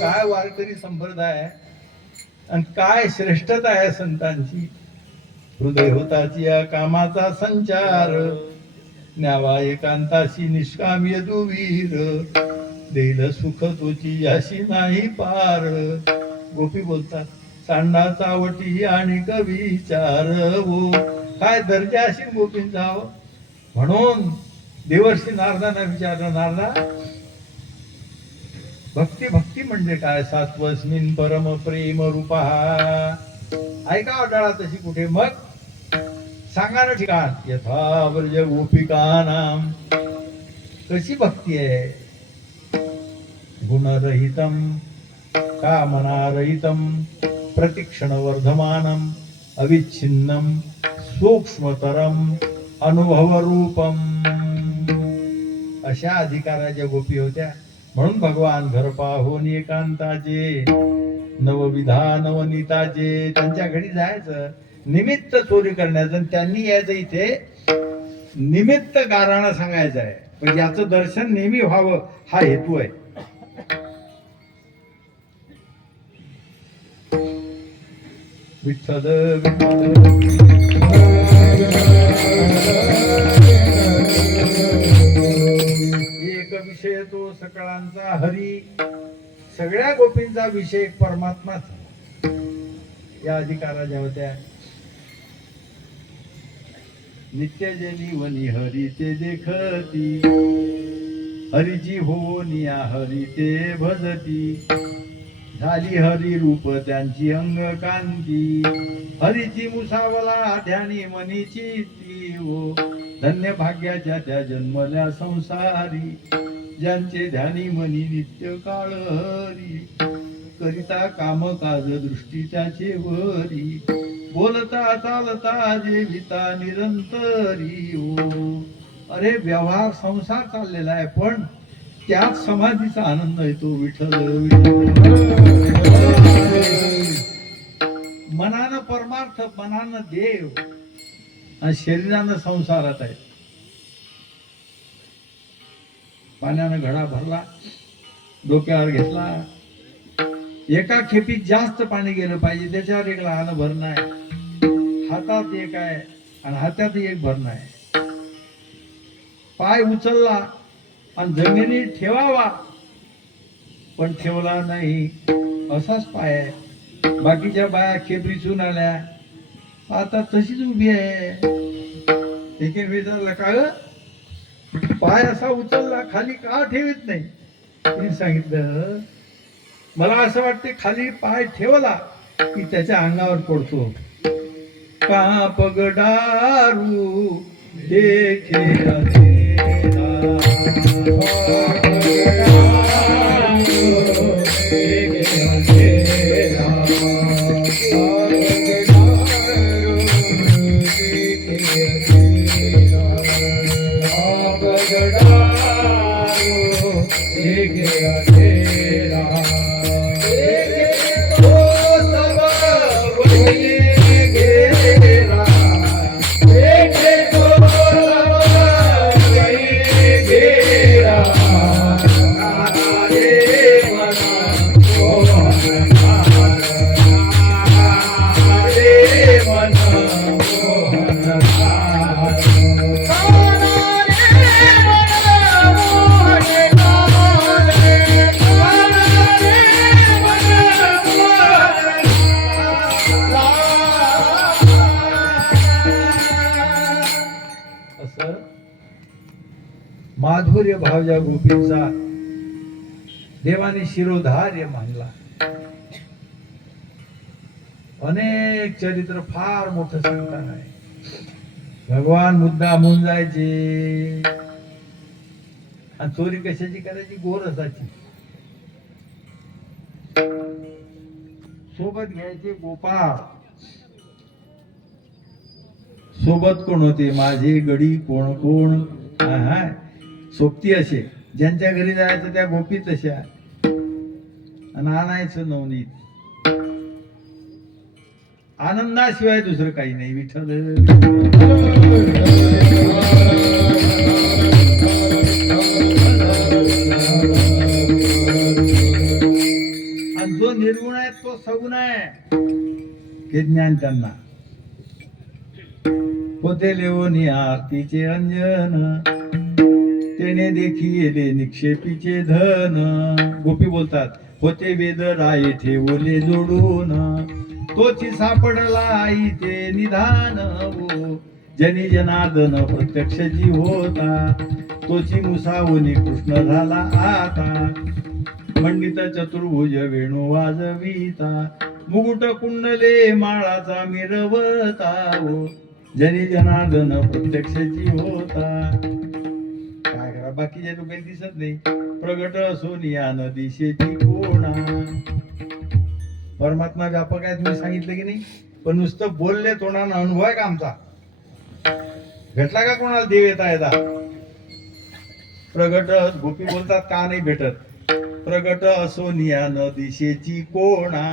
काय वारकरी संप्रदाय आणि काय श्रेष्ठता आहे संतांची. हृदय होताची या कामाचा संचार, न्यावा एकांताशी निष्काम्य दुवीर, देईल सुख तोची याशी नाही पार. गोपी बोलतात सांडा चावटी आणि कविचार, हो काय दर्जा असेल गोपींचा. हो म्हणून देवर्षी नारदांना विचारलं, नारदा भक्ती भक्ती म्हणजे काय. सात्वस्मिन परम प्रेम रूपा, ऐका अडाळा तशी कुठे. मग सांगा ना ठिकाण. यथा व्रज गोपिकानाम, कशी भक्ती आहे. गुणरहितम कामनारहितम प्रतिक्षण वर्धमानम अविच्छिन्नम सूक्ष्मतरम अनुभव रूपम. अशा अधिकाराच्या गोपी होत्या. म्हणून भगवान घर पाहून एकांताचे, नवविधा नवनीताचे. त्यांच्या घरी जायचं निमित्त चोरी करण्याचं, त्यांनी यायचं इथे निमित्त गाराणं सांगायचं आहे. पण याचं दर्शन नेहमी व्हावं हा हेतू आहे. विठ्ठल एक विषय तो सकळांचा हरी, सगळ्या गोपींचा विषय परमात्माच. या अधिकाराच्या होत्या. नित्य जनी वनी हरी ते देखती, हरीची होनिया हरी ते भजती, झाली हरी रूप त्यांची अंग कांती, हरीची मुसावला ध्यानी मनीची ती. हो धन्य भाग्याच्या त्या जन्मल्या संसारी, ज्यांचे ध्यानी मनी नित्य काळ हरी, करिता काम काज दृष्टी त्याचे वरी, बोलता चालता जेविता निरंतरी. हो अरे व्यवहार संसार चाललेला आहे, पण त्यात समाधीचा आनंद येतो. विठ्ठल मनानं परमार्थ, मनानं देव आणि शरीरानं संसारात आहे. पाण्यानं घडा भरला, डोक्यावर घेतला, एका खेपीत जास्त पाणी गेलं पाहिजे त्याच्यावर एक लहान भरणं आहे. हातात एक आहे आणि हातात एक भरणं आहे. पाय उचलला आणि जमिनीत ठेवावा पण ठेवला नाही, असाच पाय आहे. बाकीच्या बाया खेपरीचून आल्या, आता तशीच उभी आहे. एके विचारलं का पाय असा उचलला खाली का ठेवीत नाही. तिने सांगितलं मला असं वाटते खाली पाय ठेवला की त्याच्या अंगावर पडतो. का पगडारू देखे माधुर्य भाव या गोपींचा देवाने शिरोधार्य मानला. अनेक चरित्र फार मोठं सांगताना आहे. भगवान मुद्दा म्हणून जायचे आणि चोरी कशाची करायची? गोरसाची. सोबत घ्यायचे गोपाळ. सोबत कोण होते? माझे गडी कोण कोण सोबती असे. ज्यांच्या घरी जायचं त्या गोपी तशा. आणि आणायचं नवनीत. आनंदाशिवाय दुसरं काही नाही. विठ्ठल आणि जो निर्गुण आहे तो सगुण आहे हे ज्ञान त्यांना. होते लेवनी आरतीचे अंजन, तेने देखी येले निक्षेपीचे धन. गोपी बोलतात, होते वेद राये ठेवले जोडून, तोची सापडला आई ते निधान. हो जनी जनार्दन प्रत्यक्ष जी होता, तोची मुसावनी कृष्ण झाला आता. मंडित चतुर्भुज वेणू वाजविता, मुकुट कुंडले माळाचा मिरवता. हो जनी जनार्दन प्रत्यक्ष जी होता. काय करा, बाकीच्या लोकांना दिसत नाही. प्रगट सोनिया न दिशेची कोणा. परमात्मा व्यापक आहे तुम्ही सांगितलं की नाही, पण नुसतं बोलले तोंडानं अनुभव आहे का आमचा? भेटला का कोणाला देव येता येता? प्रगट गोपी बोलतात का नाही भेटत? प्रगट सोनिया न दिशेची कोणा,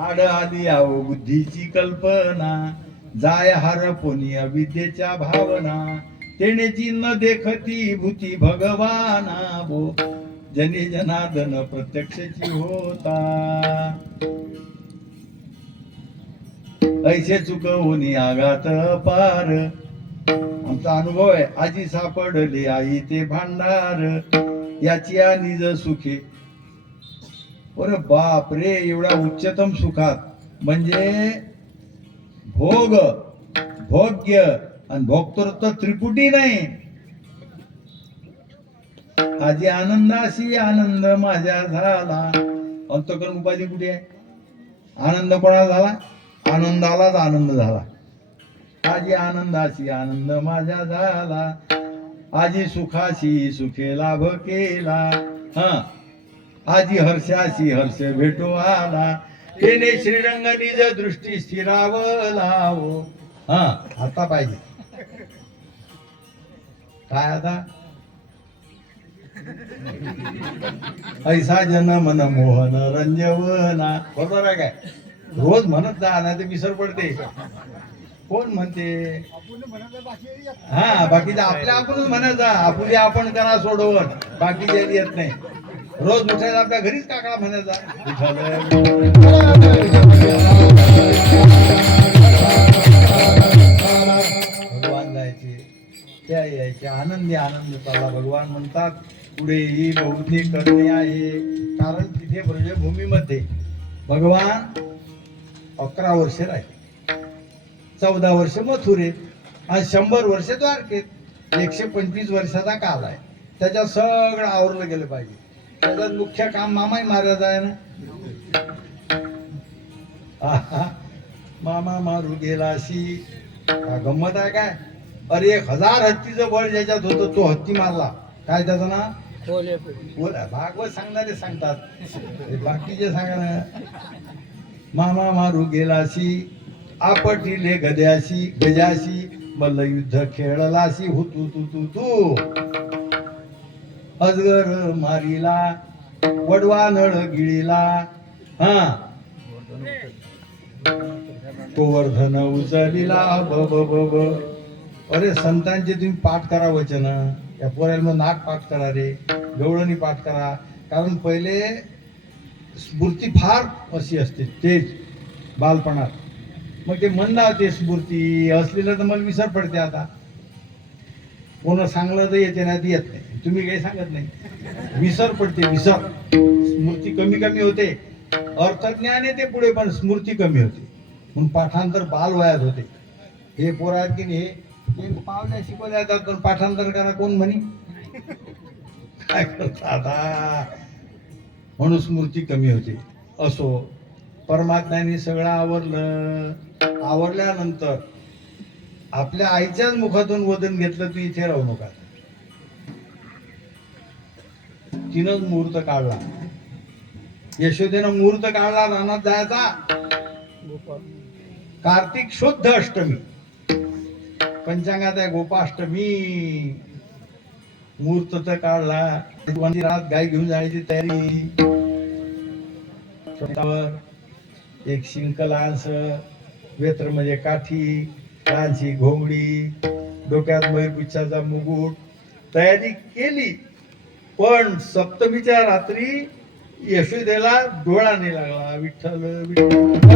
आड आली आव बुद्धीची कल्पना. जाय हार पोनी अविद्येच्या भावना, तेनेची न देखती भूती भगवाना. भो जनी जनार्दन प्रत्यक्षची होता, ऐसे चुकवून आघात पार. आमचा अनुभव आहे. आजी सापडले आई ते भांडार, याची निज सुखे. अरे बाप रे, एवढ्या उच्चतम सुखात म्हणजे भोग, भोग्य आणि भोक्तृत्व त्रिपुटी नाही. आजी आनंदाशी आनंद माझ्या झाला. अंतःकरण उपाधी कुठे आहे? आनंद कोणाला झाला? आनंदालाच आनंद झाला. आजी आनंदाशी आनंद माझ्या झाला, आजी सुखाशी सुखे लाभ केला. आजी हर्षाशी हर्ष भेटो आला, तेने श्रीरंग निज दृष्टी स्थिरावला. हो आता पाहिजे काय? आता ऐसा जन मन मोहन रंजवना. बरोबर आहे काय? रोज म्हणत जा, नाही ते विसर पडते. कोण म्हणते? बाकीचे आपल्या आपणच म्हणत जा. आपुले आपण करा सोडवून, बाकीचे येत नाही. रोज उठायला आपल्या घरीच काकडा म्हणत जा. भगवान जायचे, त्या यायचे, आनंदी आनंद चालला. भगवान म्हणतात पुढे ही बहुतेक करणे आहे. कारण तिथे ब्रजभूमीमध्ये भगवान 11 वर्ष राहिले, 14 वर्ष मथुरेत आणि 100 वर्ष द्वारकेत. 125 वर्षाचा काल आहे. त्याच्यात सगळं आवरलं गेलं पाहिजे. त्याच्यात मुख्य काम मामाई महाराज आहे ना. मामा मारू गेलाशी. गंमत आहे काय? अरे 1000 हत्तीचं बळ ज्याच्यात होतं तो हत्ती मारला. काय त्याचं ना बोला भागवत सांगणारे सांगतात, बाकीचे सांगा ना. मामा मारू गेलाशी आपटिले गद्याशी गजाशी मल्ल युद्ध खेळलाशी हुतू तू तू तू अजगर मारिला वडवा नळ गिळीला हा गोवर्धन उचलिला ब ब ब ब. अरे संतांचे तुम्ही पाठ करा वचन. या पोऱ्याला मग नाक पाठ करा रे, गवळणी पाठ करा. कारण पहिले स्फूर्ती फार अशी असते तेज बालपणात. मग ते मन लावते स्फूर्ती असलेलं तर मला विसर पडते. आता कोण सांगलं तर येते नाही येत नाही. तुम्ही काही सांगत नाही, विसर पडते. विसर स्मृती कमी कमी होते. अर्थज्ञान येते पुढे पण स्मृती कमी होते. म्हणून पाठांतर बाल वयात होते. हे पोरात की नाही हे पावल्या शिकवल्या जातात पण पाठांतर करा कोण म्हणी काय करता आता. म्हणून स्मृती कमी होते. असो परमात्म्याने सगळं आवरलं. आवरल्यानंतर आपल्या आईच्याच मुखातून वदन घेतलं तू इथे राहू नका. तिनंच मुहूर्त काढला. यशोदेनं मुहूर्त काढला रानात जायचा. कार्तिक शुद्ध अष्टमी पंचांगात आहे गोपाष्टमी. मुहूर्त तर काढला. मंदिरात गाय घेऊन जायची तयारी. एक शिंक लहानस वेत्र म्हणजे काठी, लहानशी घोंगडी, डोक्यात मयूरपुच्छाचा मुकुट, तयारी केली. पण सप्तमीच्या रात्री यशोदेला डोळा नाही लागला. विठ्ठल विठ्ठल